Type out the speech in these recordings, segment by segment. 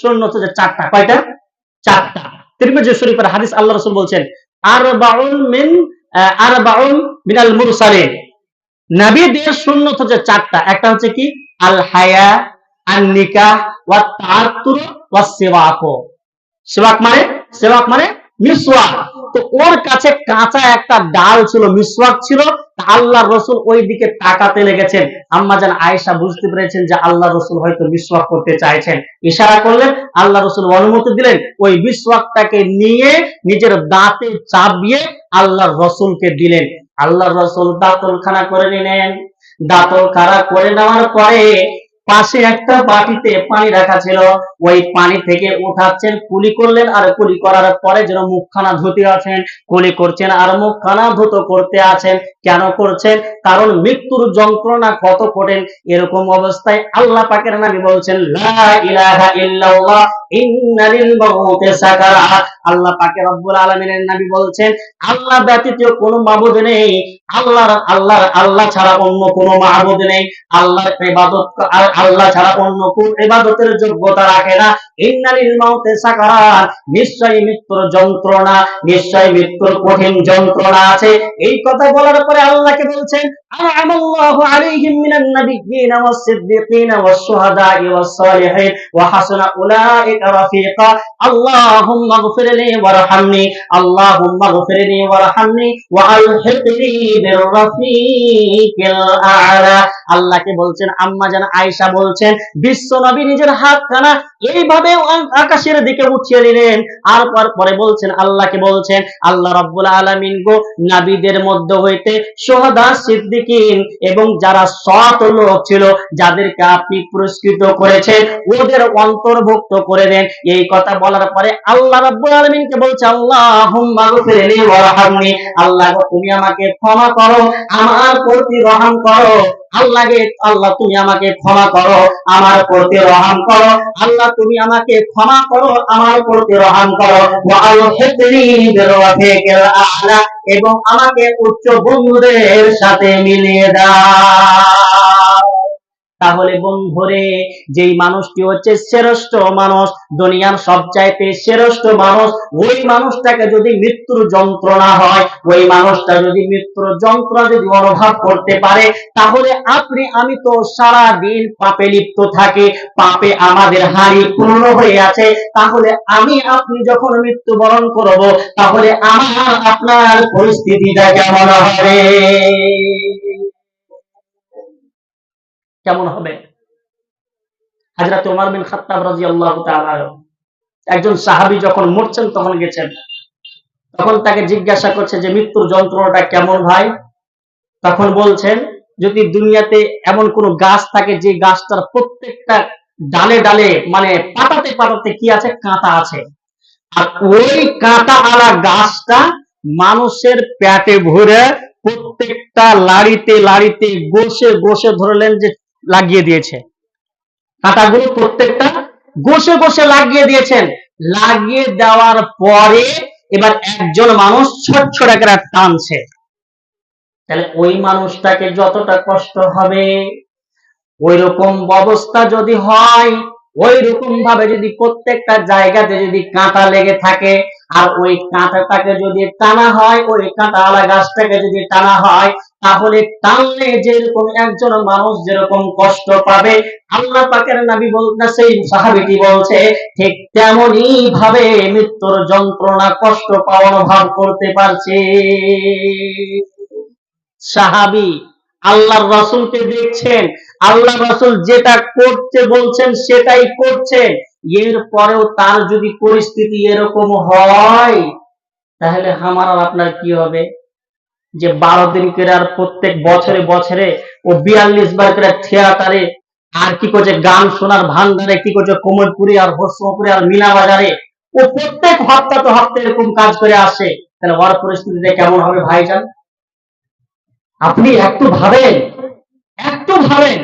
সুন্নত যে চারটা, কয়টা? চারটা। তিরমিজি শরীফের হাদিস, আল্লাহ রাসূল বলছেন আরবাউন মিনাল মুরসালিন, নবীদের সুন্নত হচ্ছে চারটা। একটা হচ্ছে কি? আল হায়া, আন নিকাহ, ওয়াত তাআত্তুর, ওয়াস সিওয়াক। সিওয়াক মানে মিসওয়াক। তো ওর কাছে কাঁচা একটা ডাল ছিল, মিসওয়াক ছিল। আল্লাহর রাসূল ওই দিকে তাকাতে লেগেছেন। আম্মাজান আয়েশা বুঝতে পেরেছেন যে আল্লাহর রাসূল হয়তো মিসওয়াক করতে চাইছেন। ইশারা করলেন, আল্লাহর রাসূল অনুমতি দিলেন। ওই মিসওয়াকটাকে নিয়ে নিজের দাঁতে চাবিয়ে আল্লাহর রাসূলকে দিলেন। আল্লাহর রাসূল দাঁতলখানা করে নিলেন। দাঁতলখানা করে নেওয়ার পরে পাশে একটা বাটিতে পানি রাখা ছিল, ওই পানি থেকে উঠাচ্ছেন, কুলি করলেন। আর কুলি করার পরে যেন মুখখানা ধুতে আছেন, কুলি করছেন আর মুখখানা ধুত করতে আছেন। কেন করছেন? কারণ মৃত্যুর যন্ত্রণা কত কঠিন। এরকম অবস্থায় আল্লাহ পাকের নবী বলছেন, লা ইলাহা ইল্লাল্লাহ ইন্না লিল মাউতি সাকারাত। আল্লাহ পাকের রব্বুল আলামিনের নবী বলছেন, আল্লাহ ব্যতীত কোনো মাবুদ নেই, আল্লাহ ছাড়া অন্য কোনো মাবুদ নেই। আল্লাহর ইবাদত, আল্লাহ ছাড়া অন্য কোন ইবাদতের যোগ্যতা রাখে না। ইন্না লিল মাউতি সাকারাত, নিশ্চয়ই মৃত্যুর যন্ত্রণা, নিশ্চয়ই মৃত্যুর কঠিন যন্ত্রণা আছে। এই কথা বলার পরে আল্লাহকে বলছেন, আ'আমাল্লাহু আলাইহিম মিনান নাবিয়্যিন ওয়াস সিদ্দিকিন ওয়াস শুহাদাই ওয়াস সালিহিন ওয়া হাসানা উলাইকা রাফিকা। আল্লাহুম্মা গফিরলি ওয়ারহামনি, আল্লাহুম্মা গফিরলি ওয়ারহামনি ওয়া আলহিকনি বির রাফিকিল আ'লা। আল্লাহকে বলছেন, আম্মা জান আয়েশা বলছেন, বিশ্ব নবী নিজের হাতখানা এইভাবে আকাশের দিকে উঠিয়ে নিলেন। আর পরে বলছেন, আল্লাহকে বলছেন, আল্লাহ রাব্বুল আলামিন গো, নবীদের মধ্যে হইতে শুহাদা, সিদ্দিকিন এবং যারা সৎ লোক ছিল, যাদেরকে আপনি পুরস্কৃত করেছেন, ওদের অন্তর্ভুক্ত করে দেন। এই কথা বলার পরে আল্লাহ রাব্বুল আলামিনকে বলছে, আল্লাহুম্মা গফিরলি ওয়ারহামনি, আল্লাহ গো তুমি আমাকে ক্ষমা করো, আমার প্রতি রহম করো। আল্লাহ তুমি আমাকে ক্ষমা করো, আমার প্রতি রহম করো। আল্লাহ তুমি আমাকে ক্ষমা করো, আমার প্রতি রহম করো। ওয়া আলহিকনি বির রাফিকিল আ'লা, এবং আমাকে উচ্চ বন্ধুদের সাথে মিলিয়ে দাও। তাহলে বন্ধুরে, যেই মানুষটি হচ্ছে শ্রেষ্ঠ মানুষ, দুনিয়ার সবচাইতে শ্রেষ্ঠ মানুষ, ওই মানুষটাকে যদি মৃত্যুর যন্ত্রণা হয়, ওই মানুষটা যদি মৃত্যুর যন্ত্রণা যদি অনুভব করতে পারে, তাহলে আপনি আমি তো সারা দিন পাপে লিপ্ত থাকি, পাপে আমাদের হাড়ি পূর্ণ হয়ে আছে। তাহলে আমি আপনি যখন মৃত্যুবরণ করব, তাহলে আমার আপনার পরিস্থিতিটা কেমন হবে? কেমন হবে? হযরত ওমর বিন খাত্তাব রাদিয়াল্লাহু তাআলা একজন সাহাবী যখন মরছেন তখন গেছেন, তখন তাকে জিজ্ঞাসা করছে যে মৃত্যুর যন্ত্রণাটা কেমন ভাই? তখন বলছেন, যদি দুনিয়াতে এমন কোন গাছ থাকে যে গাছটার প্রত্যেকটা ডালে ডালে মানে পাতাতে পাতাতে কি আছে? কাঁটা আছে, আর ওই কাঁটা আলা গাছটা মানুষের পেটে ভরে প্রত্যেকটা লাড়িতে লাড়িতে গোশে গোশে ধরলেন যে লাগিয়ে দিয়েছে, কাঁটাগুলো প্রত্যেকটা গোশে গোশে লাগিয়ে দিয়েছেন। লাগিয়ে দেওয়ার পরে এবার একজন মানুষ ছটছট করে টানছে, তাহলে ওই মানুষটাকে যতটা কষ্ট হবে, ওই রকম অবস্থা যদি হয়, ওই রকম ভাবে যদি প্রত্যেকটা জায়গাতে যদি কাঁটা লেগে থাকে, আর ওই কাঁটাটাকে যদি টানা হয়, ওই কাঁটাওয়ালা গাছটাকে যদি টানা হয়, তাহলে টানলে যেরকম একজন মানুষ যেরকম কষ্ট পাবে, আল্লাহ পাকের নবী বলতে, সেই সাহাবীটি বলছে, ঠিক তেমনি ভাবে মৃত্যুর যন্ত্রণা কষ্ট পাওয়া অনুভব করতে পারছে। সাহাবী আল্লাহর রাসূলকে দেখছেন, আল্লাহর রাসূল যেটা করতে বলছেন সেটাই করছেন, এরপরেও তার যদি পরিস্থিতি এরকম হয়, তাহলে আমার আর আপনার কি হবে? যে 12 দিন করে আর প্রত্যেক বছরে বছরে ও 42 বার করে থিয়েটারে আর কি করছে, গান শোনার ভান্ডারে কি করছে, কোমরপুরে আর হোসনপুরে আর মিনা বাজারে ও প্রত্যেক হপ্তাহ তো হপ্তাহ এরকম কাজ করে আসে, তাহলে ওর পরিস্থিতিটা কেমন হবে ভাইজান? আপনি একটু ভাবেন, একটু ভাবেন,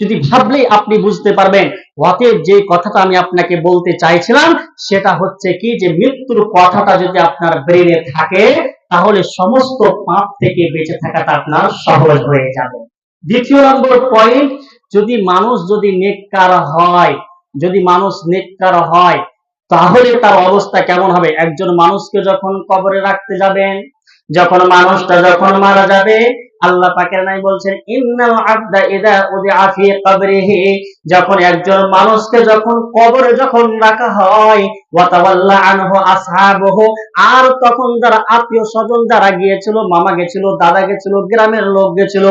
যদি ভাবলেই আপনি বুঝতে পারবেন। অতএব যে কথাটা আমি আপনাকে বলতে চাইছিলাম সেটা হচ্ছে কি, যে মৃত্যুর কথাটা যদি আপনার ব্রেনে থাকে, তাহলে সমস্ত পাপ থেকে বেঁচে থাকাটা আপনার সহজ হয়ে যাবে। দ্বিতীয় নম্বর পয়েন্ট, যদি মানুষ যদি নেককার হয়, যদি মানুষ নেককার হয় তাহলে তার অবস্থা কেমন হবে? একজন মানুষকে যখন কবরে রাখতে যাবেন, যখন মানুষটা যখন মারা যাবে, আল্লাহ পাকের নাই বলছেন ইন্নাল আবদা ইযা উদিআ ফি কবরিহি, যখন একজন মানুষকে যখন কবরে যখন রাখা হয়, ওয়া তাওয়াল্লা আনহু আসহাবুহু, আর তখন যারা আত্মীয় স্বজন যারা গিয়েছিল, মামা গেছিল, দাদা গেছিল, গ্রামের লোক গেছিল,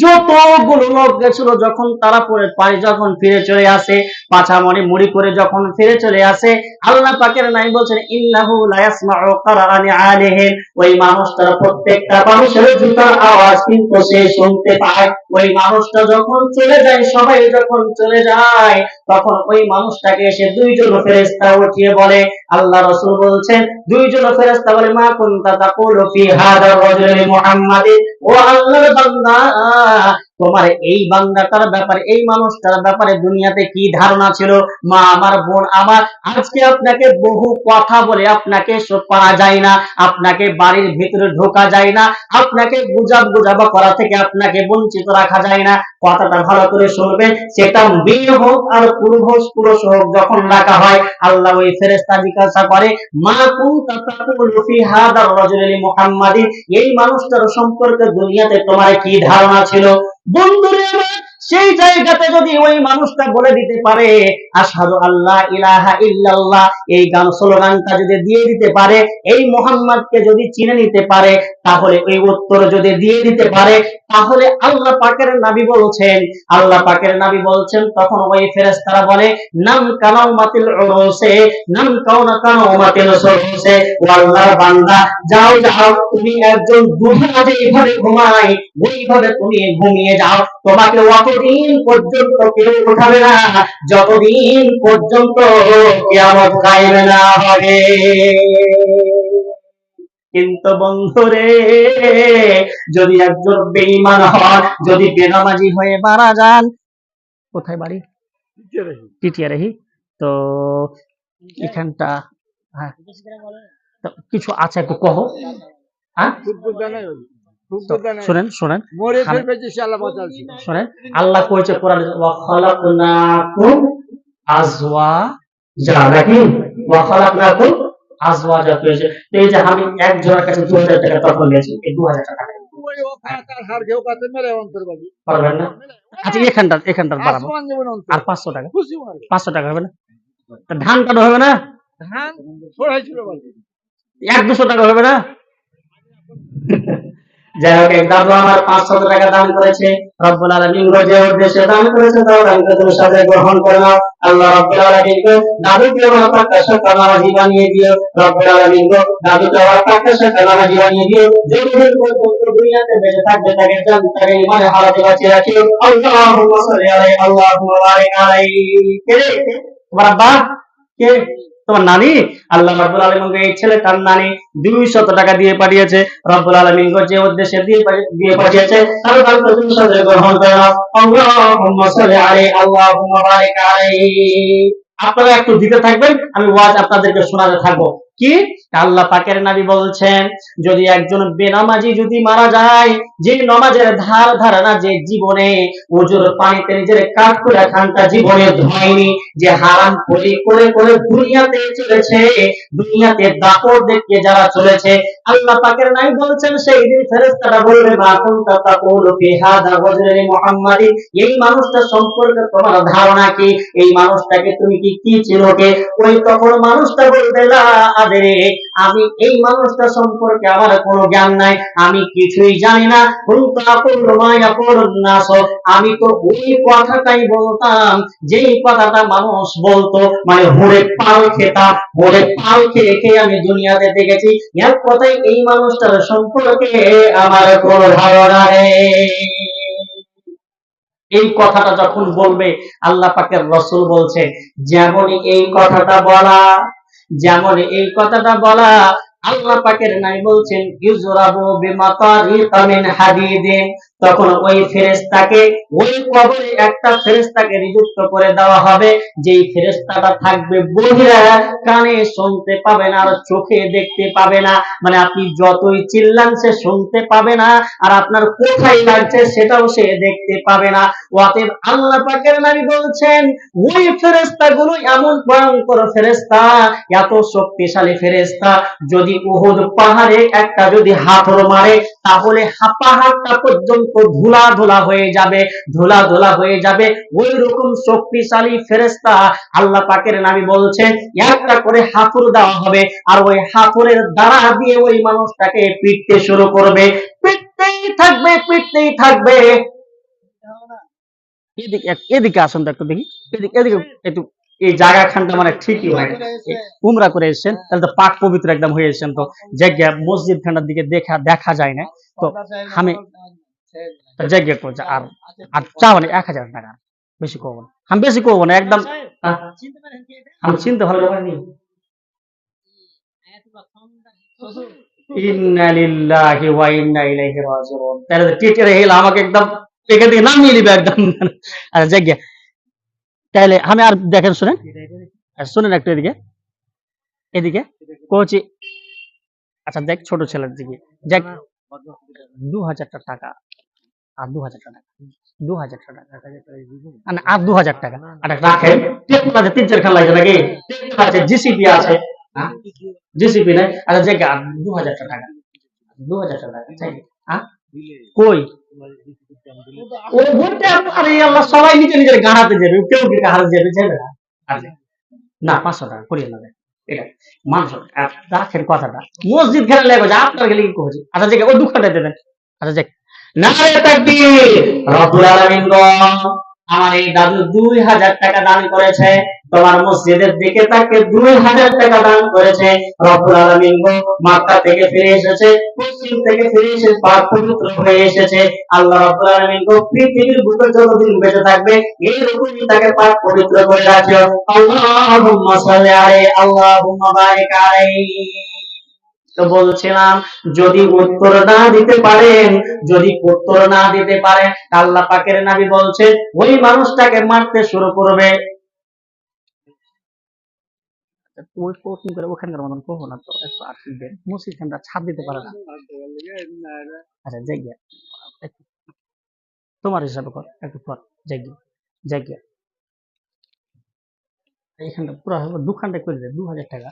যতগুলো লোক গেছিল, যখন তারা পরে পানি যখন ফিরে চলে আসে, পাছামণি মুড়ি করে যখন ফিরে চলে আসে, আল্লাহ পাকের নাই বলছেন ইন্নাহু লা ইয়াসমাউ কারানি আলিহিম, ওই মানুষটার প্রত্যেকটা মানুষের জুতার আওয়াজ কিন্তু সে শুনতে পায়। ওই মানুষটা যখন চলে যায়, সবাই যখন চলে যায়, তখন ওই মানুষটাকে এসে দুইজন ফেরেশতা উঠিয়ে বলে, আল্লাহ রাসূল বলছেন দুইজন ফেরেশতা বলে মা কুনতা তাকুলু ফি হাদা রাজুলি মুহাম্মাদিন, ও আল্লাহর বান্দা, তোমার এই বান্দাটার ব্যাপারে, এই মানুষটার ব্যাপারে দুনিয়াতে কি ধারণা ছিল? মা আমার, বোন আমার, আজকে আপনাকে বহু কথা বলে আপনাকে পারা যায় না, আপনাকে বাড়ির ভিতরে ঢোকা যায় না, আপনাকে বুঝাবা করা থেকে আপনাকে বঞ্চিত রাখা যায় না। কথাটা ভালো করে শুনবেন, সেটা মেয়ে হোক আর পুরুষ হোক, যখন রাখা হয়, আল্লাহ ওই ফেরেশতা জিজ্ঞাসা করে মা কুনতা তাকুলু ফি হাদা রাজুলি মুহাম্মাদিন, এই মানুষটার সম্পর্কে দুনিয়াতে তোমার কি ধারণা ছিল? বন্ধুরে আমার, সেই জায়গাতে যদি ওই মানুষটা বলে দিতে পারে আশহাদু আল্লাহ ইলাহা ইল্লাল্লাহ, এই গান স্লোগানটা যদি দিয়ে দিতে পারে, এই মুহাম্মদকে যদি চিনে নিতে পারে, তাহলে ওই উত্তর যদি দিয়ে দিতে পারে, তাহলে আল্লাহ পাকের নবী বলছেন, তখন ওই ফেরেশতারা বলে নাম কানামাতিল উরুসে, নাম কানামাতিল সুরুসে, ও আল্লাহর বান্দা, যাও তুমি একজন দুধা যেভাবে ঘুমায় ওইভাবে তুমি ঘুমিয়ে যাও, তোমাকে অতদিন পর্যন্ত কেউ উঠাবে না যতদিন পর্যন্ত কিয়ামত কায়েম না হবে। কিন্তু বন্ধুরে, যদি একজন বেঈমান হন, যদি বেনামাজি হয়ে মারা যান, কোথায় বাড়ি? টিটিয়ারহি। তো এখানটা হ্যাঁ, কিছু আছে একটু কহ। হ্যাঁ, শুনেন শুনেন, আল্লাহ কইছে কোরআনে ওয়া খালাকনাকুম আজওয়াজা, নাকি ওয়া খালাকনাকুম আজওয়াজা কইছে। তো এই যে আমি এক জনের কাছে 2000 টাকা তখন নিয়েছি, এই 2000 টাকা পারবেন না? আচ্ছা এখানটা বাড়াবো আর 500 টাকা, 500 টাকা হবে না? ধান কাটা হবে না? ধান 1-200 টাকা হবে না? যাই হোক, এক দাদু আমার 500 টাকা দান করেছে, রব্বুল আলামিন যে উদ্দেশ্যে দান করেছে তাও দানকে তুমি সাথে গ্রহণ করে নাও। আল্লাহ রব্বুল আলামিন দাদুকে আমার পাক্কা কালামাজি বানিয়ে দিও, রব্বুল আলামিন দাদুকে আমার পাক্কা কালামাজি বানিয়ে দিও, যতদিন পর্যন্ত দুনিয়াতে বেঁচে থাকবে তাকে জান্নাতে ইমানে হারাতে বাঁচিয়ে রাখিও। আল্লাহুম্মা সাল্লি আলাইহি, আল্লাহুম্মা বারিক আলাইহি। কে রে তোমার আব্বা? কে তোমার নানি? আল্লাহ রাব্বুল আলামিন এই ছেলেটার নানি 200 টাকা দিয়ে পাঠিয়েছে, রব্বুল আলামিন যে উদ্দেশ্যে দিয়ে পাঠিয়েছে তার দানকে তুমি সাথে গ্রহণ করে নাও। আল্লাহুম্মা সাল্লি আলাইহি, আল্লাহুম্মা বারিক আলাইহি। আপনারা একটু দিতে থাকবেন, আমি ওয়াজ আপনাদেরকে শোনাতে থাকবো। কি আল্লাহ পাকের নবী বলছেন, যদি একজন বেনামাজি যদি মারা যায়, যে নামাজের ধার ধারণা, যে জীবনে ওজোর পানিতে নিজের কাট করে খানটা জীবনে ধোয়নি, যে হারাম করে করে করে দুনিয়াতে চলেছে, দুনিয়াতে দাপট দেখিয়ে যারা চলেছে, আল্লাহ পাকের নবী বলছেন সেই দিন ফেরেশতারা বলবে মা কুনতা তাকুলু ফি হাদা রাজুলি মুহাম্মাদি, এই মানুষটা সম্পর্কে তোমার ধারণা কি? এই মানুষটাকে তুমি কি চিনো? ওই তখন মানুষটা বলবে লা আদরি, আমি এই মানুষটা সম্পর্কে আমার কোনো জ্ঞান নাই, আমি কিছুই জানি না। কুনতু আকুলু মা ইয়াকুলুন নাস, আমি তো ওই কথাটাই বলতাম যেই কথাটা মানুষ বলতো, মানে হুড়ে পাল খেতাম, হুড়ে পাল খেয়ে খেয়ে আমি দুনিয়াতে দেখেছি। এক কথাই এই মানুষটার সম্পর্কে আমার কোনো ধারণা নেই। এই কথাটা যখন বলবে, আল্লাহ পাকের রাসূল বলছে যেমনই এই কথাটা বলা, যেমনই এই কথাটা বলা, আল্লাহ পাকের নবী বলছেন ইউজরাবু বিমাতারিকা মিন হাদিদিন, তখন ওই ফেরেশতাকে ওই কবরে একটা ফেরেশতাকে নিযুক্ত করে দেওয়া হবে, যেই ফেরেশতাটা থাকবে বহিরা, কানে শুনতে পাবে না আর চোখে দেখতে পাবে না, মানে আপনি যতই চিল্লান সে শুনতে পাবে না, আর আপনার কোথায় লাগছে সেটাও সে দেখতে পাবে না। অতএব আল্লাহ পাকের নবী বলছেন ওই ফেরেশতাগুলো এমন ভয়ঙ্কর ফেরেশতা, এত শক্তিশালী ফেরেশতা, যদি উহুদ পাহাড়ে একটা যদি হাতর মারে তাহলে পাহাড়টা পর্যন্ত ধুলা ধুলা হয়ে যাবে, ধুলা ধুলা হয়ে যাবে, ওই রকম শক্তিশালী ফেরেশতা। আল্লাহ পাকের নবী বলছেন একটা করে হাতুড় দেওয়া হবে, আর ওই হাতুড়ের দ্বারা দিয়ে ওই মানুষটাকে পিটতে শুরু করবে, পিটতেই থাকবে, পিটতেই থাকবে। এদিকে এদিকে আসুন তো একটু দেখি, এদিকে এদিকে একটু, এই জায়গা খানটা মানে ঠিকই হয়। উমরা করে এসেছেন তাহলে তো পাক পবিত্র একদম হয়ে এসেছেন, তো জায়গা মসজিদ খানটার দিকে দেখা যায় না, তো আমি জায়গা করছি আর আর চা মানে 1000 টাকা বেশি করবো না, আমি বেশি করবো না একদম। আমি চিনতে ভালো পারিনি। ইন্না লিল্লাহি ওয়া ইন্না ইলাইহি রাজিউন। তাহলে তো টিচারে হেল আমাকে একদম এখান থেকে নামিয়ে নিবে একদম। আচ্ছা জায়গা, তাহলে আমি আর দেখেন শুনেন, শুনেন একটু এদিকে, এদিকে কোচি। আচ্ছা দেখ ছোট ছেলের দিকে দেখ, 2000 টাকা আর 2000 টাকা, 2000 টাকা আর 2000 টাকা, আরে রাখেন, টেকনিক আছে 3-4 খান লাগছে নাকি, টেকনিক আছে, জিসিপি আছে, জিসিপি নাই, আচ্ছা জায়গা 2000 টাকা, 2000 টাকা চাই, হ্যাঁ কই ও ভোটে, আরে আল্লাহ সবাই নিজে নিজের গাড়াতে যাবে, কেউ কি কাহার যাবে যাবে না। আচ্ছা না 500 টাকা করিয়ে নেবে, এটা মানুষ রাখেন কথাটা, মসজিদ খেলে লেগে আপনার গেলে কি করছে। আচ্ছা জায়গা ও 2 খানা দেবেন। আচ্ছা যাক, নারে তাকবীর, রব্বুল আলামিন গো, আমার এই দাদু 2000 টাকা দান করেছে, তোমার মসজিদের দিকে তাকে 2000 টাকা দান করেছে, রব্বুল আলামিন গো, মক্কা থেকে ফিরে এসেছে, পশ্চিম থেকে ফিরে এসে পাক পবিত্র হয়ে এসেছে, আল্লাহ রব্বুল আলামিন গো পৃথিবীর বুকে যতদিন বেঁচে থাকবে এইরকমই তাকে পাক পবিত্র করে রাখিও। আল্লাহুম্মা সাল্লি আলাইহি, আল্লাহুম্মা বারিক আলাইহি। তো বলছিলাম যদি উত্তর না দিতে পারেন, যদি উত্তর না দিতে পারেন, আল্লাহ পাকের নবী বলছেন ওই মানুষটাকে মারতে শুরু করবে। ওই কোচিং করে ওখানকার মতন করবো না তো, একটু আর্থিক দেন মসজিদ আমরা ছাপ দিতে পারে না। আচ্ছা জায়গা তোমার হিসাবে কর, একটু কর জায়গা, জায়গা এখানটা পুরো দুখানটা করে দেয় 2000 টাকা।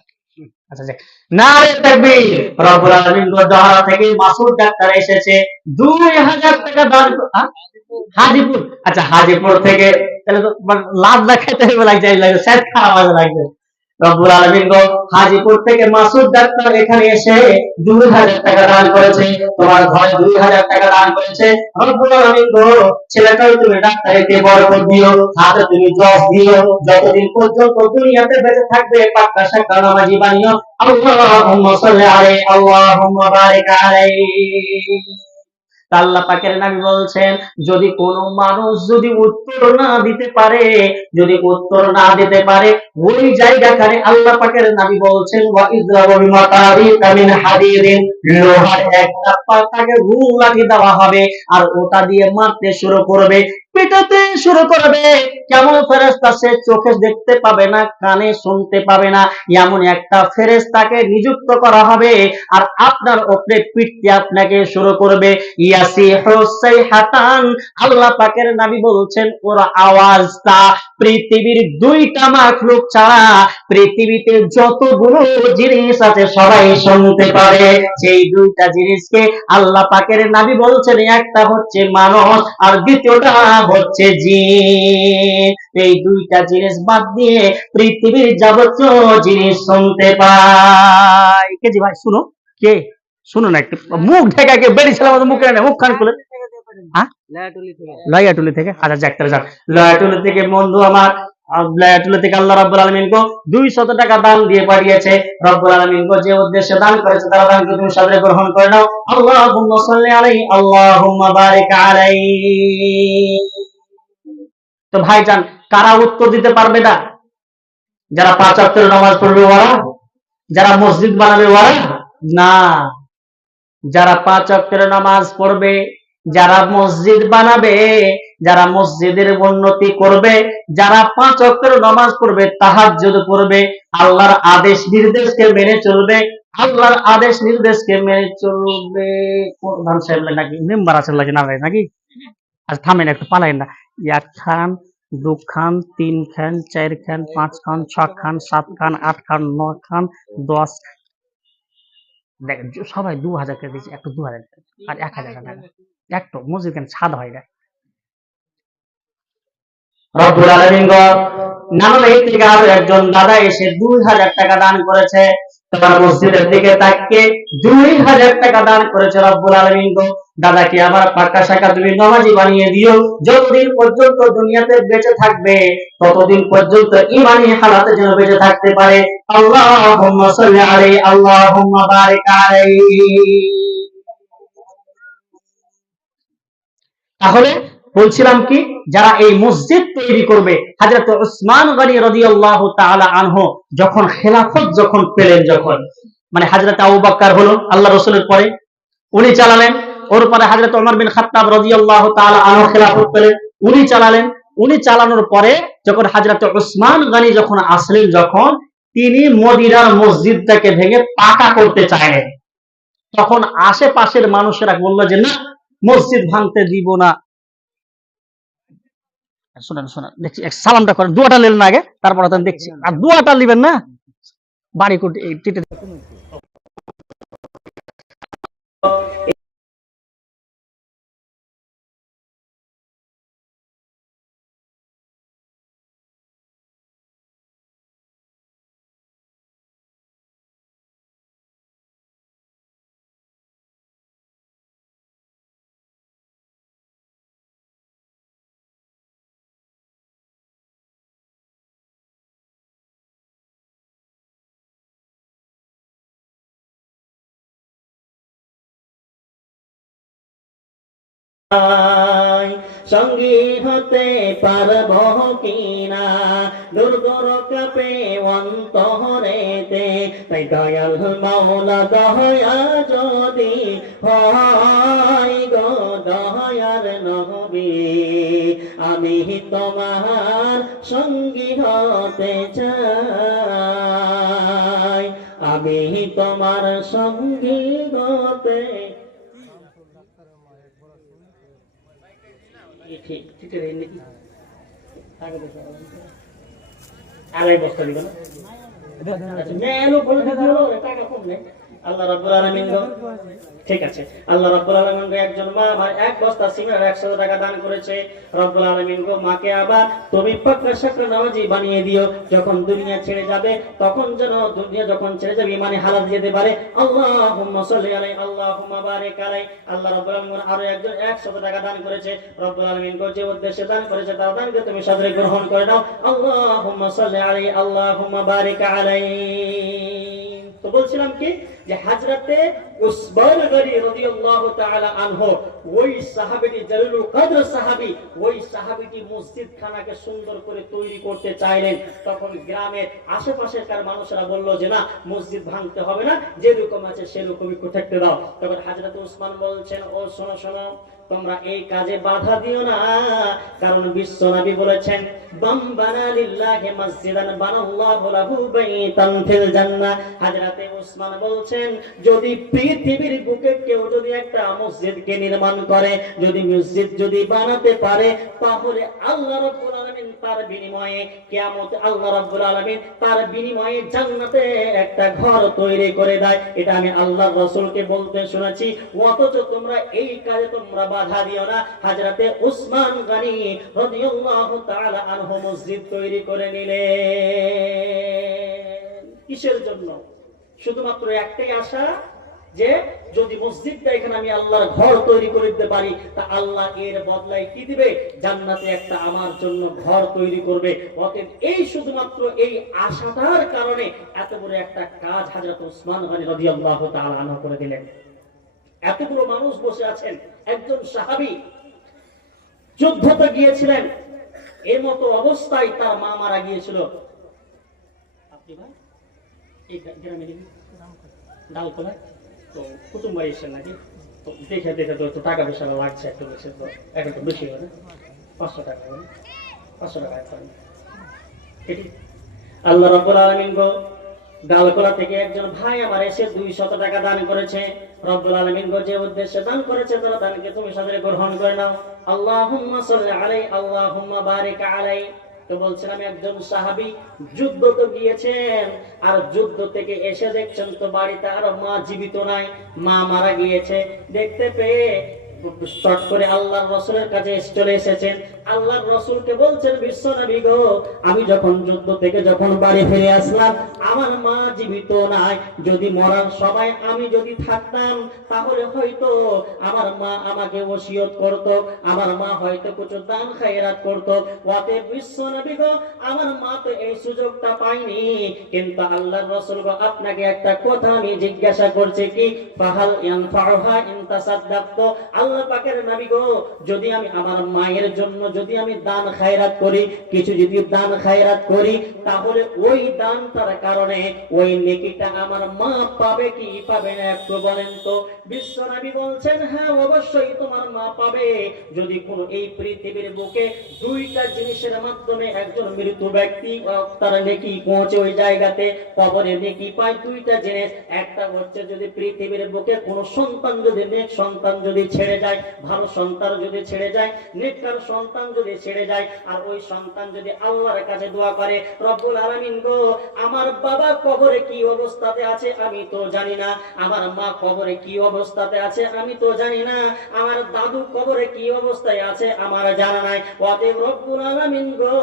আচ্ছা যাক, নারে তাকবীর, রব্বুল আলামিন দহরা থেকে মাসুদ ডাক্তার এসেছে, 2000 টাকা দান, হাজিপুর, আচ্ছা হাজিপুর থেকে, তাহলে তো লাভ দেখাইতে হবে লাগছে, সেট খাওয়া লাগবে। রব্বুল আলামিন গো, হাজিপুর থেকে মাসুদ ডাক্তার এখানে এসে 2000 টাকা দান করেছে, তোমার ঘরে 2000 টাকা দান করেছে, রব্বুল আলামিন গো, ছেলেটাও তুমি ডাক্তারিতে বরকত দিও, হাতে তুমি জব দিও, যতদিন পর্যন্ত দুনিয়াতে বেঁচে থাকবে পাক্কা শাক্কা নামাজি বানিও। আল্লাহুম্মা সাল্লি আলাইহি, আল্লাহুম্মা বারিক আলাইহি। আল্লাহ পাকের নবী বলছেন যদি কোনো মানুষ যদি উত্তর না দিতে পারে, যদি উত্তর না দিতে পারে, ওই জায়গাখানে আল্লাহ পাকের নবী বলছেন ওয়া ইযরাবু বিমাতারিকা মিন হাদিদিন, লোহার একটা পাতাকে রুল লাঠি দেওয়া হবে, আর ওটা দিয়ে মারতে শুরু করবে, পেটাতে শুরু করবে। কেমন ফেরেশতা, সে চোখে দেখতে পাবে না, কানে শুনতে পাবে না, এমন একটা ফেরেশতাকে নিযুক্ত করা হবে, আর আপনার উপরে পিটতে আপনাকে শুরু করবে। ইয়াসিহু সাইহাতান, আল্লাহ পাকের নবী বলছেন ওর আওয়াজটা পৃথিবীর 2টা মাখলুক ছাড়া পৃথিবীতে যতগুলো জিনিস আছে সবাই শুনতে পারে। সেই 2টা জিনিসকে আল্লাহ পাকের নবী বলছেন একটা হচ্ছে মানুষ আর দ্বিতীয়টা হচ্ছে জিন। এই 2টা জিনিস বাদ দিয়ে পৃথিবীর যাবতীয় জিনিস শুনতে পায়। কে জি ভাই শুনো, কে শুনো না একটু, মুখ ঢেকে কে বেরিয়েছিলাম মুখে মুখ খান খুলে, লয়াটুলি থেকে, আচ্ছা যাক তাহলে যাক, লয়াটুলি থেকে বন্ধু আমার, লয়াটুলি থেকে আল্লাহ রাব্বুল আলামিন গো 200 টাকা দান দিয়ে পাঠিয়েছে, রব্বুল আলামিন গো যে উদ্দেশ্যে দান করেছে তারা দানকে তুমি সাদরে গ্রহণ করে নাও। আল্লাহুম্মা সাল্লি আলাইহি, আল্লাহুম্মা বারিক আলাইহি। তো ভাইজান কারা উত্তর দিতে পারবে না? যারা 5 ওয়াক্তের নামাজ পড়বে ওরা, যারা মসজিদ বানাবে ওরা না, যারা 5 ওয়াক্তের নামাজ পড়বে, যারা মসজিদ বানাবে, যারা মসজিদের উন্নতি করবে, যারা 5 ওয়াক্তের নামাজ পড়বে, তাহাজ্জুদ পড়বে, আল্লাহর আদেশ নির্দেশকে মেনে চলবে, আল্লাহর আদেশ নির্দেশকে মেনে চলবে। প্রধান সাহেব নাকি মেম্বার আছে লাগে না নাকি? আর থামেন একটু, পালাইন না। 1 খান, 2 খান, 3 খান, 4 খান, 5 খান, 6 খান, 7 খান, 8 খান, 9 খান, 10। দেখেন সবাই 2000 করে দিচ্ছে, একটু 2000 আর 1000 টাকা একটু মসজিদ কেন ছাদ হয় না। রব্বুল আলামিন গো, নানুর থেকে আরো একজন দাদা এসে 2000 টাকা দান করেছে। তোমার মসজিদের দিকে তাকিয়ে 2000 টাকা দান করেছে রব্বুল আলামিন গো। দাদাকে আবার পাকা শাখা তুমি নামাজি বানিয়ে দিও। যতদিন পর্যন্ত দুনিয়াতে বেঁচে থাকবে ততদিন পর্যন্ত ঈমানি হালাতে যেন বেঁচে থাকতে পারে। আল্লাহুম্মা সাল্লি আলাইহি, আল্লাহুম্মা বারিক আলাইহি। তাহলে বলছিলাম কি, যারা এই মসজিদ তৈরি করবে, হযরত উসমান গনি রাদিয়াল্লাহু তাআলা আনহু যখন খেলাফত যখন পেলেন, যখন মানে হযরত আবু বকর হলো আল্লাহ রাসূলের পরে, উনি চালালেন। ওর পরে হযরত ওমর বিন খাত্তাব রাদিয়াল্লাহু তাআলা আনহু খেলাফত পেলেন, উনি চালালেন। উনি চালানোর পরে যখন হযরত উসমান গনি যখন আসলেন, যখন তিনি মদিনার মসজিদটাকে ভেঙে পাকা করতে চাইলেন, তখন আশেপাশের মানুষেরা বলল যে না, মসজিদ ভাঙতে দিব না। শোনেন শোনেন, দেখছি সালামটা করেন, দুয়াটা নিলেন আগে, তারপর দেখছি। আর দুয়াটা নিবেন না, বাড়ি কোটি টিটে সঙ্গী হতে পারব কিনা, দুর্গর কাপে অন্তরেতে, তাই দয়াল মাওলা দয়া যদি হয় গো দয়ার নবী, আমি তোমার সঙ্গী হতে চাই, আমি তোমার সঙ্গী হতে। আড়াই বস্তা দিবেন টাকা কম নেই। আল্লাহ রাব্বুল আলামিন, ঠিক আছে, আল্লাহ রাব্বুল আলামিন একজন মা আমার 1 বস্তা সিমেন্ট 100 টাকা দান করেছে। রব্বুল আলামিন গো, মাকে আবার তুমি পাকা শাকরা নামাজি বানিয়ে দিও। যখন দুনিয়া ছেড়ে যাবে তখন যেন দুনিয়া যখন ছেড়ে যাবে মানে হালাত যেতে পারে। আল্লাহুম্মা সাল্লি আলাইহি, আল্লাহুম্মা বারিক আলাইহি। আল্লাহ রাব্বুল আলামিন আরো একজন 100 টাকা দান করেছে। রব্বুল আলামিন গো, যে উদ্দেশ্যে দান করেছে তার দানকে তুমি সাদরে গ্রহণ করে নাও। আল্লাহুম্মা সাল্লি আলাইহি, আল্লাহুম্মা বারিক আলাইহি। তো বলছিলাম কি, যে হযরতে উসমান গনি রাদিয়াল্লাহু তাআলা আনহু, ওই সাহাবীটি জালিলুল কদর সাহাবী, ওই সাহাবীটি মসজিদ খানাকে সুন্দর করে তৈরি করতে চাইলেন। তখন গ্রামের আশেপাশের মানুষেরা বলল যে না, মসজিদ ভাঙতে হবে না, যেরকম আছে সেরকমই থাকতে দাও। তখন হযরত উসমান বলছেন, ও শোনো শোনো, তোমরা এই কাজে বাধা দিও না, কারণ বিশ্ব নবী বলেছেন, বাম বানা লিল্লাহি মসজিদান বানাল্লাহু লাহু বাইতান ফিল জান্নাহ। হযরতে উসমান বলছেন, যদি পৃথিবীর বুকে কেউ যদি একটা মসজিদকে নির্মাণ করে, যদি মসজিদ যদি বানাতে পারে, তাহলে আল্লাহ রাব্বুল আলামিন তার বিনিময়ে কিয়ামতে আল্লাহ রাব্বুল আলামিন তার বিনিময়ে জান্নাতে একটা ঘর তৈরি করে দেয়। এটা আমি আল্লাহর রাসূলকে বলতে শুনেছি, অথচ তোমরা এই কাজে তোমরা বাধা দিও না। হযরতে উসমান গনি রাদিয়াল্লাহু তাআলা আনহু মসজিদ তৈরি করে নিলেন। কিসের জন্য? শুধুমাত্র একটাই আশা, যে যদি মসজিদটা এখানে আমি আল্লাহর ঘর তৈরি করে দিতে পারি, তা আল্লাহ এর বদলায় কি দিবে? জান্নাতে একটা আমার জন্য ঘর তৈরি করবে। অতএব এই শুধুমাত্র এই আশাটার কারণে এত বড় একটা কাজ হযরত উসমান গনি রাদিয়াল্লাহু তাআলা আনহু করে দিলেন। এতগুলো মানুষ বসে আছেন, একজন সাহাবী যুদ্ধতে গিয়েছিলেন, এর মতো অবস্থায় তার মা মারা গিয়েছিল। আপনি ভাই এই গ্রামে ডালকোলা তো কুটুম বাড়ি এসেছেন নাকি? দেখে দেখে তো একটু টাকা পয়সা লাগছে, একটু বেশি তো এখন তো বেশি হবে না, 500 টাকা হবে, 500 টাকা এখন এটি। আল্লাহ রাব্বুল আলামিন গো, ডালকোলা থেকে একজন ভাই আমার এসে 200 টাকা দান করেছে। রব্বুল আলামিন গো, যে উদ্দেশ্যে দান করেছে তার দানকে তুমি সাদরে গ্রহণ করে নাও। আল্লাহুম্মা সাল্লি আলাইহি, আল্লাহুম্মা বারিক আলাইহি। তো বলছিলাম একজন সাহাবী যুদ্ধ তো গিয়েছেন, আর যুদ্ধ থেকে এসে দেখছেন তো বাড়িতে আর মা জীবিত নাই, মা মারা গিয়েছে। দেখতে পেয়ে চট করে আল্লাহর রাসূলের কাছে চলে এসেছেন। আল্লাহর রাসূলকে বলছেন, বিশ্বনবী গো, আমি যখন যুদ্ধ থেকে যখন বাড়ি ফিরে আসলাম আমার মা জীবিত নাই। যদি মরার সময় আমি যদি থাকতাম তাহলে হয়তো আমার মা আমাকে ওসিয়ত করত, আমার মা হয়তো কিছু দান খায়রাত করত। অতএব বিশ্বনবী গো, আমার মা তো এই সুযোগটা পায়নি। কিন্তু আল্লাহর রাসূল গো, আপনাকে একটা কথা আমি জিজ্ঞাসা করছি, কি ফাহাল ইয়ানফাউহা ইন তাসাদদাকতু। আল্লাহ পাকের নবী গো, যদি আমি আমার মায়ের জন্য যদি আমি দান খায়রাত করি, কিছু যদি দান খায়রাত করি, তাহলে ওই দানটার কারণে ওই নেকিটা আমার মা পাবে কি পাবে না একটু বলেন তো। বিশ্বনবী বলছেন, হ্যাঁ অবশ্যই তোমার মা পাবে। যদি কোনো এই পৃথিবীর বুকে দুইটা জিনিসের মাধ্যমে একজন মৃত ব্যক্তি তার নেকি পৌঁছে ওই জায়গাতে, কবরে নেকি পায়, দুইটা জিনিস। একটা হচ্ছে যদি পৃথিবীর বুকে কোনো সন্তান যদি নেক সন্তান যদি ছেড়ে যায়, ভালো সন্তান যদি ছেড়ে যায়, নেককার সন্তান যদি ছেড়ে যায়, আর ওই সন্তান যদি আল্লাহর কাছে দোয়া করে, রব্বুল আলামিন গো, আমার বাবা কবরে কি অবস্থাতে আছে আমি তো জানি না, আমার মা কবরে কি অবস্থাতে আছে আমি তো জানি না, আমার দাদু কবরে কি অবস্থায় আছে আমার জানা নাই। অতএব রব্বুল আলামিন গো,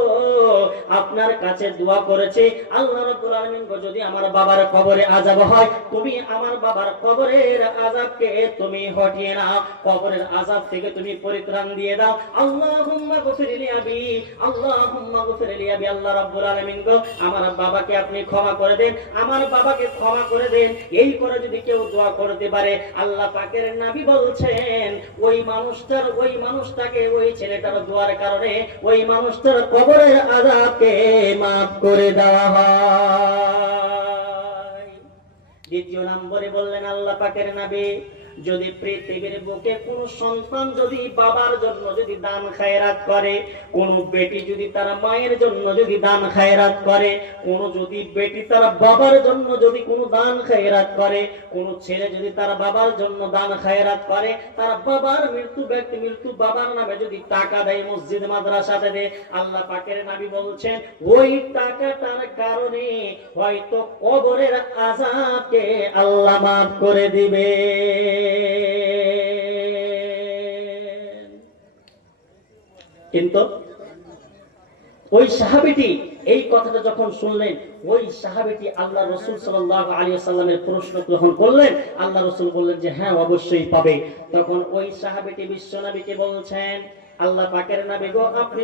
আপনার কাছে দোয়া করেছি, আল্লাহ রব্বুল আলামিন গো, যদি আমার বাবার কবরে আযাব হয়, তুমি আমার বাবার কবরের আযাবকে তুমি হটিয়ে নাও, কবরের আযাব থেকে তুমি পরিত্রাণ দিয়ে দাও। আল্লাহুম্মা গফির লি আবি, আল্লাহুম্মা গফির লি আবি। আল্লাহ রাব্বুল আলামিন গো, আমার বাবাকে আপনি ক্ষমা করে দেন, আমার বাবাকে ক্ষমা করে দেন। এই করে যদি কেউ দোয়া করতে পারে, আল্লাহ পাকের নবী বলছেন ওই মানুষটাকে ওই ছেলেটার দোয়ার কারণে ওই মানুষটার কবরের আযাবকে maaf করে দেওয়া হয়। দ্বিতীয় নম্বরে বললেন আল্লাহ পাকের নবী, যদি পৃথিবীর বুকে কোন সন্তান যদি বাবার জন্য যদি দান খায়রাত করে, কোন বেটি যদি তার মায়ের জন্য যদি দান খায়রাত করে, কোন যদি বেটি তার বাবার জন্য যদি কোন দান খায়রাত করে, কোন ছেলে যদি তার বাবার জন্য দান খায়রাত করে, তার বাবার মৃত্যু বাবার নামে যদি টাকা দেয়, মসজিদ মাদ্রাসাতে দেয়, আল্লাহ পাকের নবী বলছেন ওই টাকাটার কারণে হয়তো কবরের আযাবকে আল্লাহ maaf করে দিবে। কিন্তু ওই সাহাবীটি এই কথাটা যখন শুনলেন, ওই সাহাবীটি আল্লাহ রাসূল সাল্লাল্লাহু আলাইহি ওয়াসাল্লামের প্রশ্ন গ্রহণ করলেন। আল্লাহ রাসূল বললেন যে হ্যাঁ অবশ্যই পাবে। তখন ওই সাহাবীটি বিশ্বনবীকে বলছেন, আল্লাহ পাকের নবী গো, আপনি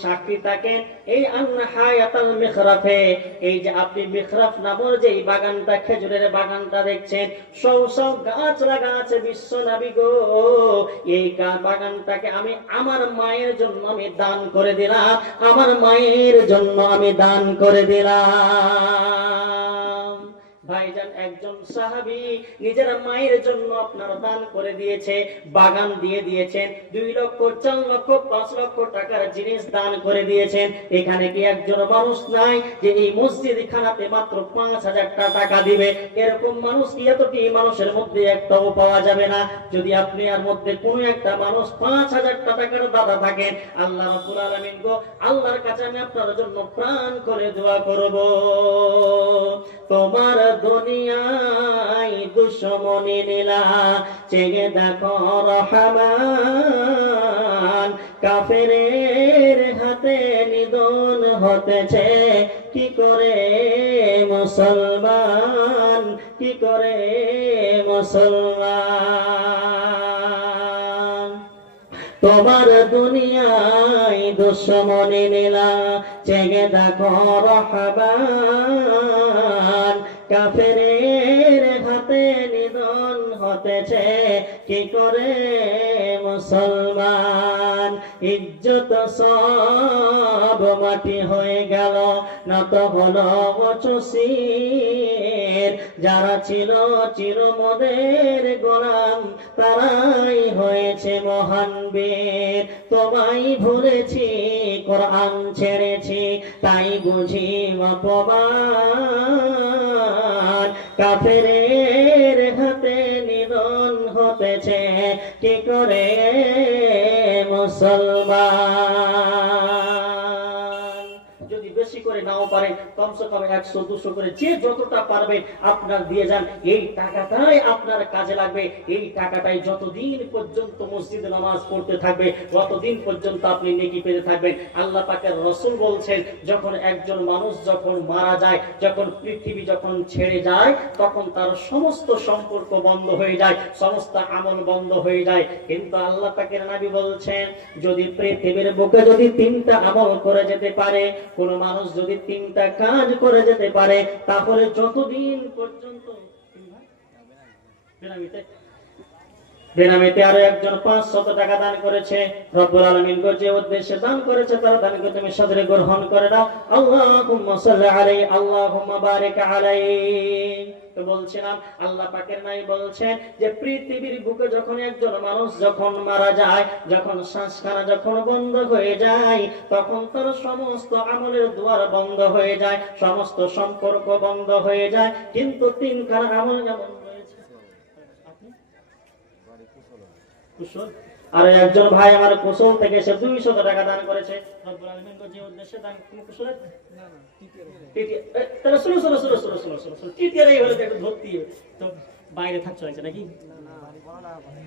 সাক্ষী থাকেন এই আনহায়াতাল মিখরাফে, এই যে আপনি মিখরাফ নামের যে বাগানটা, খেজুরের বাগানটা দেখছেন, সব গাছ লাগা আছে, বিশ্ব নবী গো, এই বাগানটাকে আমি আমার মায়ের জন্য আমি দান করে দিলাম, আমার মায়ের জন্য আমি দান করে দিলাম। ভাইজান, একজন সাহাবী নিজের মায়ের জন্য আপনার দান করে দিয়েছে, বাগান দিয়ে দিয়েছেন, 2 লক্ষ 4 লক্ষ 5 লক্ষ টাকার জিনিস দান করে দিয়েছেন। এখানে কি একজন মানুষ নাই যে এই মসজিদ খানাতে মাত্র 5000 টাকা দিবে? এরকম মানুষ কি এতটি মানুষের মধ্যে একটাও পাওয়া যাবে না। যদি আপনি এর মধ্যে কোন একটা মানুষ 5000 টাকার দাতা থাকেন, আল্লাহ রাব্বুল আলামিন গো, আল্লাহর কাছে আমি আপনার জন্য প্রাণ করে দোয়া করব। তোমার দুনিয়ায় দুশমনি নীলা চেয়ে দেখো রহমান, কাফেরের হাতে নিধন হতেছে কি করে মুসলমান, কি করে মুসলমান। তোমার দুনিয়ায় দুশমনি নীলা চেয়ে দেখো রহমান, কাফেরের হাতে নিধন হতেছে কি করে মুসলমান। ইজ্জত সব মাটি হয়ে গেল, নত হলো অচসির। যারা ছিল চিরমদের গোলাম, তারাই হয়েছে মহান বীর। তোমায় ভুলেছি, কোরআন ছেড়েছি, তাই বুঝি অপমান। কাফেরের হাতে নিধন হতেছে কি করে মুসলমান। যদি বেশি করে নাও পারেন, কমসে কম 100-200 করে যে যতটা পারবেন আপনার দিয়ে যান। এই টাকাটাই আপনার কাজে লাগবে। এই টাকাটাই যতদিন পর্যন্ত মসজিদে নামাজ পড়তে থাকবে, ততদিন পর্যন্ত আপনি নেকি পেতে থাকবেন। আল্লাহ পাকের রাসূল বলছেন, যখন একজন মানুষ যখন মারা যায়, যখন পৃথিবী যখন ছেড়ে যায়, তখন তার সমস্ত সম্পর্ক বন্ধ হয়ে যায়, সমস্ত আমল বন্ধ হয়ে যায়। কিন্তু আল্লাহ পাকের নবী বলছেন, যদি পৃথিবীর বুকে যদি 3টা আমল করে যেতে পারে, কোন মানুষ যদি 3টা কাজ করে যেতে পারে, তাহলে যতদিন পর্যন্ত বেনামিতে আরো একজন 500 টাকা দান করেছে, রব্বুল আলামিন যে উদ্দেশ্যে দান করেছে তার দানকে তুমি সাদরে গ্রহণ করে নাও। আল্লাহুম্মা সাল্লি আলাইহি, আল্লাহুম্মা বারিক আলাইহি। তো বলছিলাম, আল্লাহ পাকের নাই বলছেন যে পৃথিবীর বুকে যখন একজন মানুষ যখন মারা যায়, যখন শ্বাসখানা যখন বন্ধ হয়ে যায়, তখন তার সমস্ত আমলের দুয়ার বন্ধ হয়ে যায়, সমস্ত সম্পর্ক বন্ধ হয়ে যায়। কিন্তু 3খানা আমল যেমন রয়েছে। কুশল আর একজন ভাই আমার কুশল থেকে সে 200 টাকা দান করেছে, রব্বুল আলামিন যে উদ্দেশ্যে দান। কুশলের না না তাহলে শুনো তৃতীয়টাই হলো একটু ধরতি তো বাইরে থাকছো হয়েছে নাকি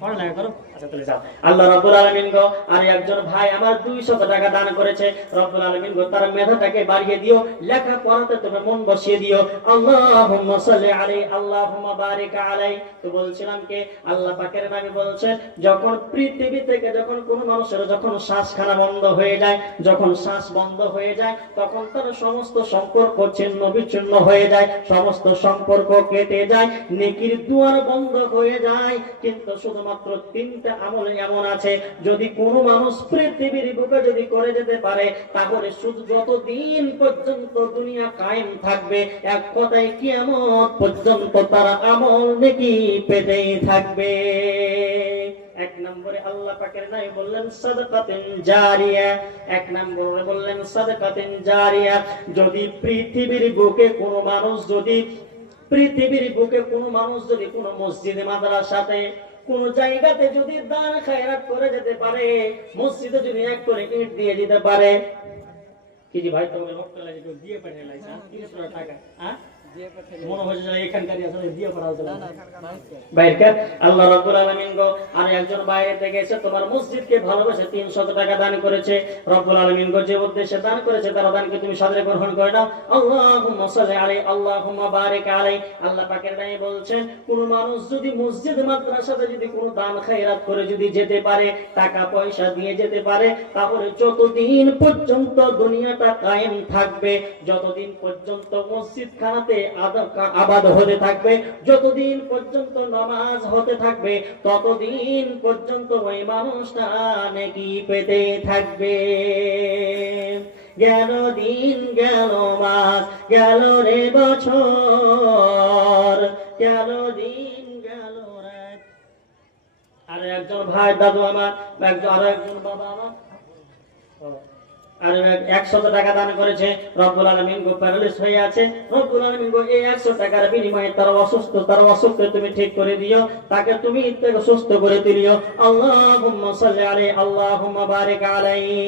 পড়ালেখা করো। আচ্ছা তাহলে যাও। আল্লাহ রাব্বুল আলামিন গো আর একজন ভাই আমার 200 টাকা দান করেছে, রব্বুল আলামিন গো তার মেধাটাকে বাড়িয়ে দিও, লেখা পড়াতে তুমি মন বসিয়ে দিও। আল্লাহুম্মা সাল্লি আলাইহি, আল্লাহুম্মা বারিক আলাইহি। তো বলছিলাম কে আল্লাহ পাকের নবী বলছেন, যখন পৃথিবী থেকে যখন কোন মানুষের যখন শ্বাসখানা বন্ধ হয়ে যায়, যখন শ্বাস বন্ধ হয়ে যায়, তখন তার সমস্ত সম্পর্ক ছিন্ন বিচ্ছিন্ন হয়ে যায়, সমস্ত সম্পর্ক কেটে যায়, নেকির দুয়ার বন্ধ হয়ে যায়। কিন্তু শুধুমাত্র 3টা আমল এমন আছে, যদি কোনো মানুষ পৃথিবীর বুকে যদি করে যেতে পারে, তাহলে শুধু যতদিন পর্যন্ত দুনিয়া কায়েম থাকবে, এক কথায় কিয়ামত পর্যন্ত তারা আমল নেকি পেতেই থাকবে। 1 নম্বরে আল্লাহ পাকের নবী বললেন সাদাকাতুন জারিয়া, 1 নম্বরে বললেন সাদাকাতুন জারিয়া। যদি পৃথিবীর বুকে কোনো মানুষ যদি কোনো মসজিদে মাদ্রাসাতে কোন জায়গাতে যদি দান খায়রাত করে যেতে পারে, মসজিদে যদি এক করে ইট দিয়ে দিতে পারে, কি জি ভাই তোমাকে রক্ত লাগে কেউ দিয়ে পাঠিয়ে লাইছে 300 টাকা, হ্যাঁ মনে হয় যে এখানকারই আসলে দিয়ে পড়া হচ্ছে না বাইরে। আল্লাহ রাব্বুল আলামিন গো আর একজন বাইরে থেকে এসে তোমার মসজিদকে ভালোবেসে 300 টাকা দান করেছে, রব্বুল আলামিন গো যে উদ্দেশ্যে দান করেছে তার দানকে তুমি সাদরে গ্রহণ করে নাও। আল্লাহুম্মা সাল্লি আলাইহি, আল্লাহুম্মা বারিক আলাইহি। আল্লাহ পাকের নবী বলছেন, কোন মানুষ যদি মসজিদ মাদ্রাসাতে যদি কোনো দান খায়রাত করে যদি যেতে পারে, টাকা পয়সা দিয়ে যেতে পারে, তাহলে যতদিন পর্যন্ত দুনিয়াটা কায়েম থাকবে, যতদিন পর্যন্ত মসজিদ খানাতে আবাদ হতে থাকবে, যতদিন পর্যন্ত নামাজ হতে থাকবে, ততদিন পর্যন্ত ওই মানুষটা নেকি পেতে থাকবে। গেল দিন গেল মাস গেল রে বছর, গেল দিন গেল রাত। আর একজন ভাই দাদু আমার, আর একজন বাবা আমার আর 100 টাকা দান করেছে, রব্বুল আলামিন গো প্যারালাইজ হয়ে আছে, রব্বুল আলামিন গো এই 100 টাকার বিনিময়ে তার অসুস্থ তুমি ঠিক করে দিও, তাকে তুমি সুস্থ করে দিও। আল্লাহুম্মা সাল্লি আলাইহি, আল্লাহুম্মা বারিক আলাইহি।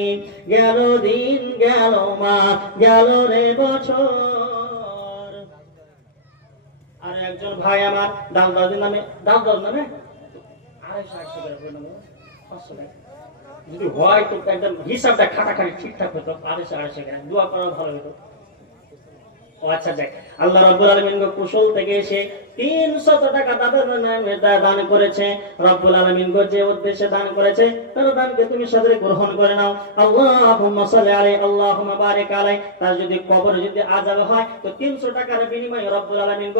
গেল দিন গেল মাস গেল রে বছর। আর একজন ভাই আমার দাউদ নামে 250 করে পড়লো 500 টাকা যদি হয় তো একদম হিসাবটা খাটাখাটি ঠিকঠাক হতো, 250 টাকা দোয়া করা ভালো হতো। ও আচ্ছা যাক, আল্লাহ রাব্বুল আলামিন কুশল থেকে এসে 300 টাকা তাদের নামে দান করেছে। রব্বুল আলামিন যে উদ্দেশ্যে দান করেছে তার দানকে তুমি সাদরে গ্রহণ করে নাও। আল্লাহুম্মা সাল্লি আলাইহি আল্লাহুম্মা বারিক আলাইহি। তার যদি কবরে যদি আযাব হয় তো 300 টাকার বিনিময়ে রব্বুল আলামিন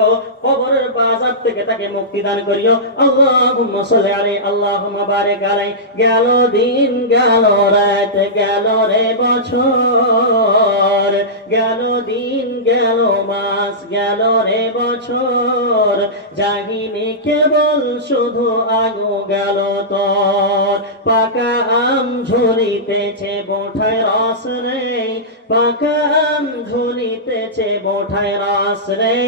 কবরের আযাব থেকে তাকে মুক্তি দান করিও। আল্লাহুম্মা সাল্লি আলাইহি আল্লাহুম্মা বারিক আলাইহি। গেল দিন গেল রাত গেল রে বছর, গেল দিন গেল মাস গেল রে বছর, জাগিনি কেবল শুধু আগু গেল তোর। পাকা আম ঝুলিতেছে বোঠায় রস রে, পাকা আম ঝুলিতেছে বোঠায় রস রে,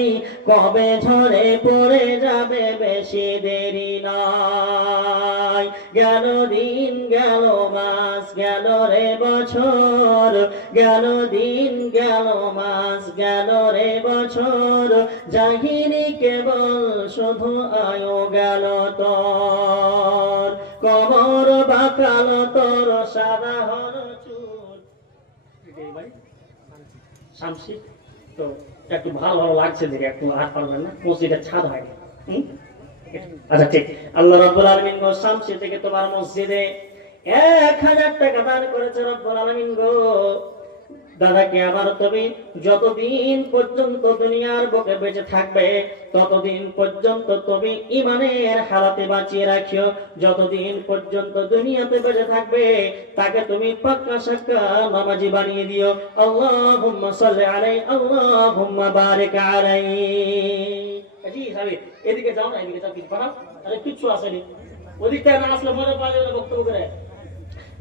কবে ঝরে পড়ে যাবে বেশি দেরি নয়। গেল দিন গেল মাস গেল রে বছর, গেল দিন গেল মাস গেল রে বছর, জাহিনি কেবল শুধু আয়ো গেল তোর। কবর বাঁকাল তোর সাদা হল চুল। শামসি তো একটু ভালো ভালো লাগছে দেখে, একটু আর পারবেন না, মসজিদের ছাদ হয়নি। আচ্ছা ঠিক। আল্লাহ রাব্বুল আলামিন শামসি থেকে তোমার মসজিদে 1000 টাকা দান করেছে রব্বুল আলামিন গো। দাদাকে আবার তুমি যতদিন পর্যন্ত দুনিয়ার বুকে বেঁচে থাকবে ততদিন পর্যন্ত তুমি ঈমানের হালাতে বাঁচিয়ে রাখিও। যতদিন পর্যন্ত দুনিয়াতে বেঁচে থাকবে তাকে তুমি পাক্কা সাক্কা নামাজি বানিয়ে দিও। আল্লাহুম্মা সাল্লি আলাইহি আল্লাহুম্মা বারিক আলাইহি। জি হাবিব, এদিকে যাও না, এদিকে যাও, কিছু বানাও। আরে কিছু আসেনি, ওদিকটা না আসলে মনে পাওয়া যাবে বক্তব্য করে।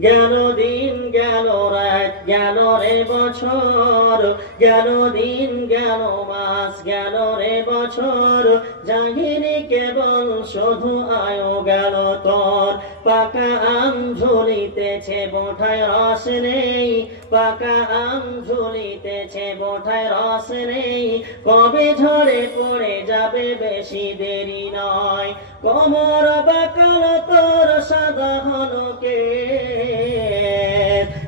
গেল দিন গেল রাত গেল রে বছর, গেল দিন গেল মাস গেল রে বছর, জাগিনি কেবল শুধু আয়ো গেল তোর। পাকা আম ঝুলিতেছে বোঠায় রস নেই, পাকা আম ঝুলিতেছে বোঠায় রস নেই, কবে ঝরে পড়ে যাবে বেশি দেরি নয়। কোমর বাঁকাল তোর সাদা হলো কে,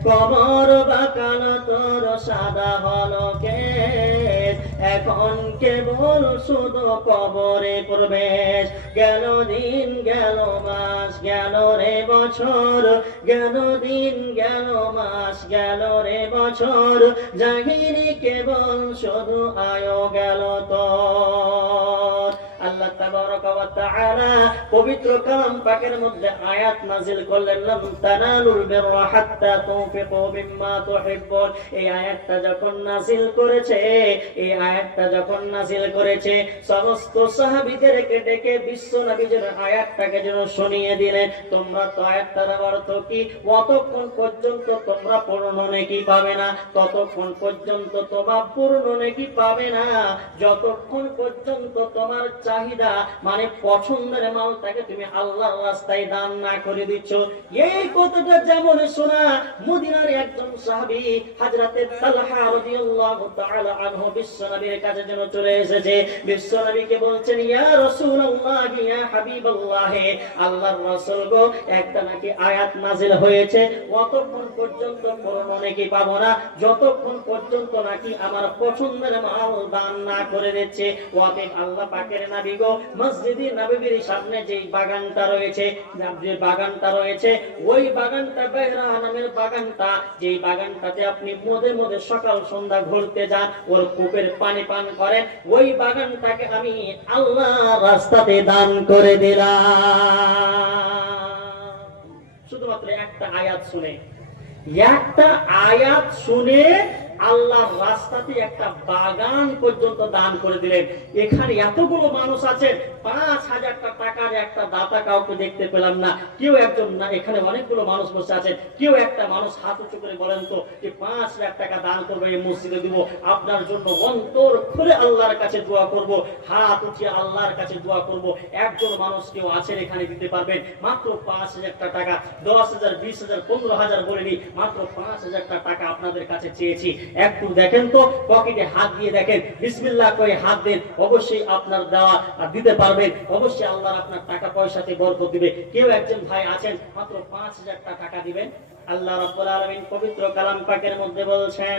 কোমর বাঁকাল তোর সাদা হলো কে, এখন কেবল শুধু কবরে প্রবেশ। গেল দিন গেল মাস গেল রে বছর, গেল দিন গেল মাস গেল রে বছর, জাগিনি কেবল শুধু আয়ো গেল তোর। আল্লাহ তাবারাকা ওয়া তাআলা পবিত্র কালাম পাকের মধ্যে আয়াত নাযিল করলেন, লান তানালুল বিররা হাত্তা তুনফিকু মিম্মা তুহিব্বুন। এই আয়াতটা যখন নাযিল করেছে, এই আয়াতটা যখন নাযিল করেছে সমস্ত সাহাবীদেরকে ডেকে বিশ্ব নবীর আয়াতটাকে যেন শুনিয়ে দিলেন। তোমরা তো আয়াতটার অর্থ কি, যতক্ষণ পর্যন্ত তোমরা পূর্ণ নেকি পাবে না ততক্ষণ পর্যন্ত তোমার পূর্ণ নেকি পাবে না, যতক্ষণ পর্যন্ত তোমার চাহিদা মানে পছন্দের মালটাকে তুমি আল্লাহর রাস্তায় দান না করে দিচ্ছ। এই কথাটা যেমন শোনা মদিনার একজন সাহাবী হযরতে তালহা রাদিয়াল্লাহু তাআলা আনহু বিশ্বনবীর কাছে যেন চলে এসেছে। বিশ্বনবীকে বলছেন, ইয়া রাসূলুল্লাহ ইয়া হাবিবাল্লাহ, আল্লাহর রাসূল গো, একটা নাকি আয়াত নাযিল হয়েছে, যতক্ষণ পর্যন্ত পূর্ণ নেকি পাবো না যতক্ষণ পর্যন্ত নাকি আমার পছন্দের মাল দান না করে দিচ্ছে। ওয়াকিব আল্লাহ পাকের নবী গো, মসজিদে নববীর সামনে যে বাগানটা রয়েছে, ওই বাগানটা বাইরা নামের বাগানটা, যেই বাগানটাতে আপনি মধ্যে মধ্যে সকাল সন্ধ্যা ঘুরতে যান, ওর কূপের পানি পান করেন, ওই বাগানটাকে আমি আল্লাহ রাস্তাতে দান করে দিলাম। শুধুমাত্র একটা আয়াত শুনে, একটা আয়াত শুনে আল্লাহর রাস্তাতে একটা বাগান পর্যন্ত দান করে দিলেন। এখানে এতগুলো মানুষ আছেন, 5000 টাকার একটা দাতা কাউকে দেখতে পেলাম না। কেউ একজন না, এখানে অনেকগুলো মানুষ বসে আছেন, কেউ একটা মানুষ হাত উঁচু করে বলেন তো যে 5000 টাকা দান করবে, এই মসজিদে দিব, আপনার জন্য অন্তর খুলে আল্লাহর কাছে দোয়া করব, হাত উঠিয়ে আল্লাহর কাছে দোয়া করব। একজন মানুষ কেউ আছেন এখানে দিতে পারবেন? মাত্র 5000 টাকা, 10000 20000 15000 বলিনি, মাত্র 5000 টাকা আপনাদের কাছে চেয়েছি। একটু দেখেন তো, পকেটে হাত দিয়ে দেখেন, বিসমিল্লাহ করে হাত দেন, অবশ্যই আপনার দেওয়া দিতে পারবেন, অবশ্যই আল্লাহ আপনার টাকা পয়সাতে বরকত দিবে। কেউ একজন ভাই আছেন মাত্র 5000 টাকা দিবেন? আল্লাহ রাব্বুল আলামিন পবিত্র কালাম পাকের মধ্যে বলছেন,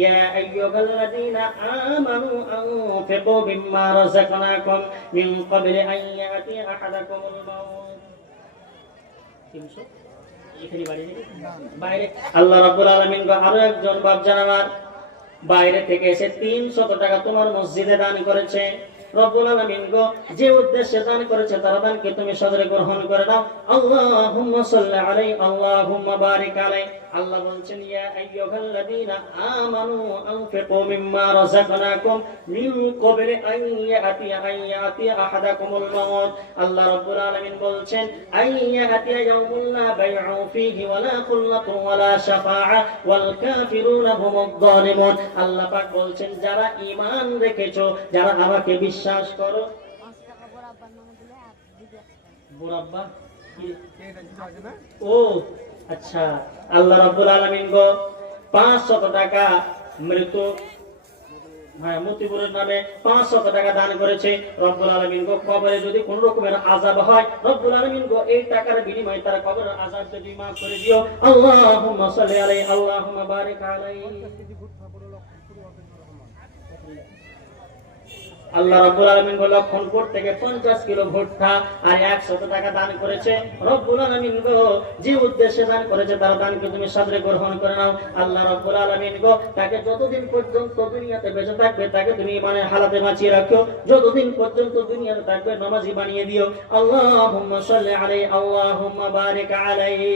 ইয়া আইয়ুহাল্লাযীনা আমানু আনফিকু মিম্মা রাযাকনাকুম মিন ক্বাবলি আন ইয়াতি আহাদাকুমুল মাউত। 300 এখানে বাইরে আল্লাহ রাব্বুল আলামিন আরো একজন বাপ জানাবার বাইরে থেকে এসে 300 টাকা তোমার মসজিদে দান করেছে। রব্বুল আলামিন গো, যে উদ্দেশ্যে দান করেছে তার দানকে তুমি সদরে গ্রহণ করে নাও। আল্লাহুম্মা সাল্লি আলাইহি আল্লাহুম্মা বারিক আলাইহি। আল্লাহ বলছেন, ইয়া আইয়ুহাল্লাযীনা আমানু আনফিকু মিম্মা রাযাকনাকুম মিন ক্বাবলি আন ইয়াতিয়া আহাদাকুমুল মাউত। আল্লাহ রাব্বুল আলামিন বলছেন, আইয়াতিয়া ইয়াউমুন লা বাইউ ফীহি ওয়ালা খুল্লাতুন ওয়ালা শাফাআ ওয়াল কাফিরুনা হুমুয যালিমুন। আল্লাহ পাক বলছেন, যারা ঈমান রেখেছো, যারা আমাকে বিশ্বাস করো। বুরাব্বা ও আচ্ছা, আল্লাহ রাব্বুল আলামিন গো 500 টাকা মৃত মতিপুরের নামে 500 টাকা দান করেছে। রব্বুল আলামিন গো, কবরে যদি কোন রকমের আযাব হয়, রব্বুল আলামিন গো এই টাকার বিনিময়ে তার কবরের আযাব যদি মাফ করে দিও। আল্লাহুম্মা সাল্লি আলাইহি আল্লাহুম্মা বারিক আলাইহি। আল্লাহ রাব্বুল আলামিন গো লক্ষণপুর থেকে 50 কিলো ভুট্টা আর 100 টাকা দান করেছে। রব্বুল আলামিন গো, যে উদ্দেশ্যে দান করেছে তার দানকে তুমি সাদরে গ্রহণ করে নাও। আল্লাহ রাব্বুল আলামিন গো, তাকে যতদিন পর্যন্ত দুনিয়াতে বেঁচে থাকবে তাকে তুমি ঈমানের হালাতে বাঁচিয়ে রাখো, যতদিন পর্যন্ত দুনিয়াতে থাকবে নামাজি বানিয়ে দিও। আল্লাহুম্মা সাল্লি আলাইহি আল্লাহুম্মা বারিক আলাইহি।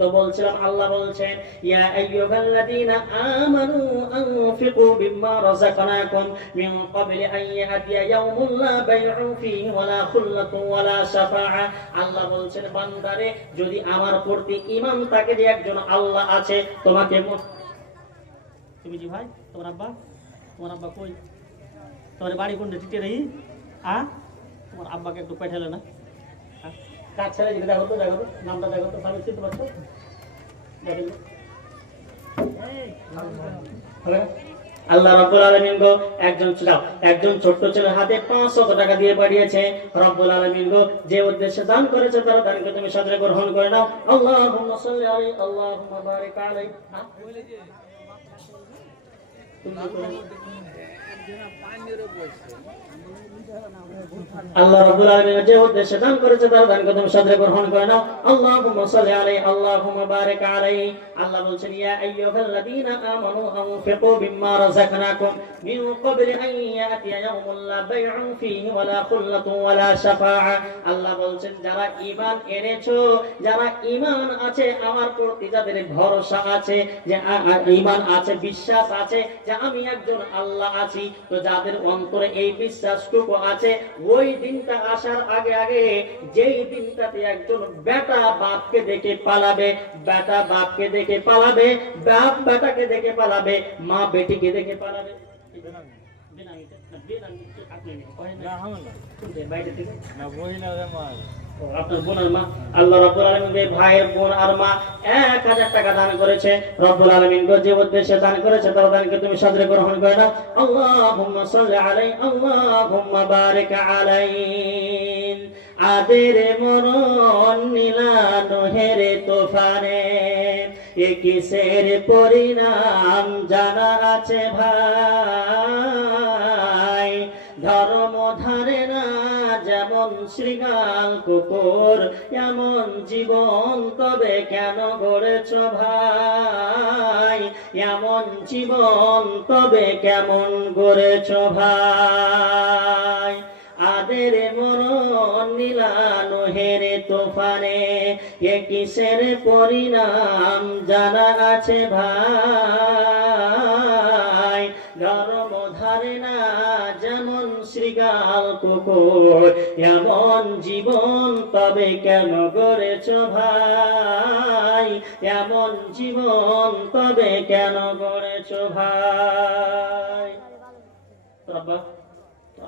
তো বলছিলাম, আল্লাহ বলছেন, ইয়া আইয়ুহাল্লাযীনা আমানু আনফিকু মিম্মা রাযাকনাকুম মিন ক্বাবলি আন ইয়াতিয়া ইয়াউমুন লা বাইউ ফীহি ওয়ালা খুল্লাতুন ওয়ালা শাফাআ। আল্লাহ বলছেন, বান্দারে, যদি আমার প্রতি ঈমান থাকে যে একজন আল্লাহ আছে, তোমাকে তুমি জি ভাই, তোমার আব্বা কই? তোমার বাড়ি কোনটা? টিটেরই? তোমার আব্বাকে একটু পাঠালে না? কাজ ছেড়ে দিকে দেখো তো, নামটা দেখো তো, আমি চিনতে পারছো? আল্লাহ রাব্বুল আলামিন গো, একজন ছোট্ট ছেলের হাতে 500 টাকা দিয়ে পাঠিয়েছে। রব্বুল আলামিন গো, যে উদ্দেশ্যে দান করেছে তার দানকে তুমি সাদরে গ্রহণ করে নাও। আল্লাহুম্মা সাল্লি আলাইহি আল্লাহুম্মা বারিক আলাইহি। আল্লাহ রাব্বুল আলামিন যে উদ্দেশ্যে দান করেছে তার দানকে তুমি সাদরে গ্রহণ করে নাও। আল্লাহুম্মা সাল্লি আলাইহি আল্লাহুম্মা বারিক আলাইহি। আল্লাহ বলছেন, ইয়া আইয়ুহাল্লাযীনা আমানু আনফিকু মিম্মা রাযাকনাকুম মিন ক্বাবলি আন ইয়াতিয়া ইয়াউমুন লা বাইউ ফীহি ওয়ালা খুল্লাতুন ওয়ালা শাফাআ। আল্লাহ বলছেন, যারা ঈমান এনেছো, যারা ঈমান আছে, আমার প্রতি যাদের ভরসা আছে, যে ঈমান আছে, বিশ্বাস আছে যে আমি একজন আল্লাহ আছি, তো যাদের অন্তরে এই বিশ্বাসটুকু আছে, ওই দিনটা আসার আগে আগে, যেই দিনটাতে একজন বেটা বাপকে দেখে পালাবে, বেটা বাপকে দেখে পালাবে, বাপ বেটাকে দেখে পালাবে, মা বেটিকে দেখে পালাবে। আপনার বোনের মা, আল্লাহ রাব্বুল আলামিন ভাইয়ের বোন আর মা 1000 টাকা দান করেছে। রব্বুল আলামিন যে উদ্দেশ্যে দান করেছে তার দানকে তুমি সাদরে গ্রহণ করে নাও। আল্লাহুম্মা সাল্লি আলাইহি আল্লাহুম্মা বারিক আলাইহি। আদের মরণ নীলানো হেরে তোফানে, এ কিসের পরিণাম জানা আছে ভাই? ধর্ম ধারে না যেমন শৃগাল কুকুর, এমন জীবন তবে কেন গড়েছ ভাই? এমন জীবন তবে কেমন গড়েছ ভাই? আদের মরণ নীলানো হেরে তোফানে, এ কিসের পরিণাম জানা আছে ভাই? ধর্ম ধারে না যেমন শৃগাল কুকুর, এমন জীবন তবে কেন গড়েছ ভাই? এমন জীবন তবে কেন গড়েছ ভাই?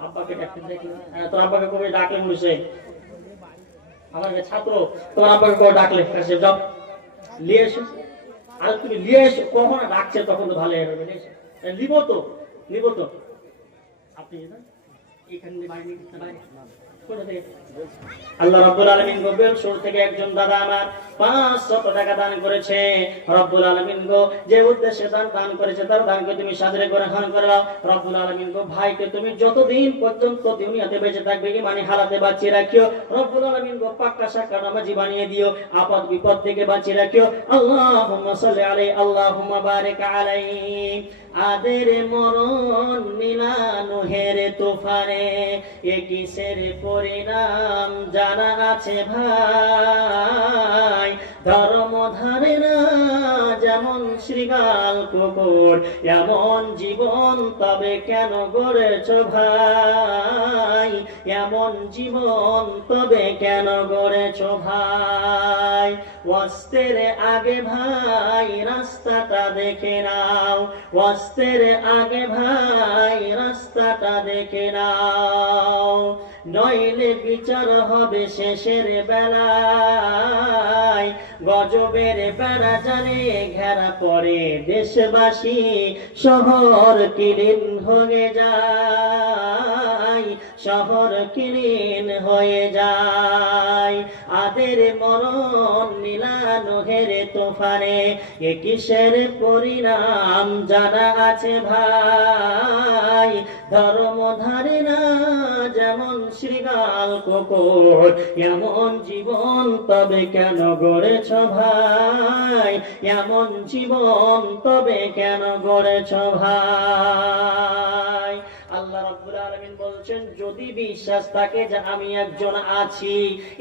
আব্বাকে ডাকতে দেখি, তোর আব্বাকে কবে ডাকলে মনে আমার ছাত্র, তোমার আব্বাকে কবে ডাকলে যাও নিয়ে এসো। আর তুমি নিয়ে এসো, কখন ডাকছে তখন তো ভালো হবে। নিব তো আপনি এখানে বাইরে আল্লাহ রাব্বুল আলামিন গো বেলসুর থেকে একজন দাদা আমার 500 টাকা দান করেছে। রব্বুল আলামিন গো যে উদ্দেশ্যে দান করেছে তার দানকে তুমি সাদরে গ্রহণ করে নাও। রব্বুল আলামিন গো ভাইকে তুমি যতদিন পর্যন্ত দুনিয়াতে বেঁচে থাকবে ঈমানে হালাতে বাঁচিয়ে রাখিও। রব্বুল আলামিন গো পাক্কা সাক্কা নামাজি বানিয়ে দিও, আপদ বিপদ থেকে বাঁচিয়ে রাখিও। আল্লাহুম্মা সাল্লি আলাইহি আল্লাহুম্মা বারিক আলাইহি। আদের মরণ নীলানু হেরে তুফানে, এ কিসের পরিণাম জানা আছে ভাই। ধর্ম ধারে না যেমন শ্রীগাল কুকুর, এমন জীবন তবে কেন গড়েছ ভাই। এমন জীবন তবে কেন গড়েছ ভাই। ওয়াস্তের আগে ভাই রাস্তাটা দেখে নাও, ওয়াস্তের আগে ভাই রাস্তাটা দেখে নাও। নইলে বিচার হবে শেষের বেলায়, গজবের বেড়া জানে ঘেরা পড়ে দেশবাসী, শহর কিলিন হয়ে যায়, শহর কিলিন হয়ে যায়। আদের মরণ নীলানু হেরে তুফানে, এ কিসের পরিণাম জানা আছে ভাই। ধর্ম ধারে না যেমন শ্রীগাল কুকুর, এমন জীবন তবে কেন গড়েছ ভাই। এমন জীবন তবে কেন গড়েছ ভাই। আল্লাহ রাব্বুল আলামিন বলছেন যদি বিশ্বাস থাকে যে আমি একজন আছি,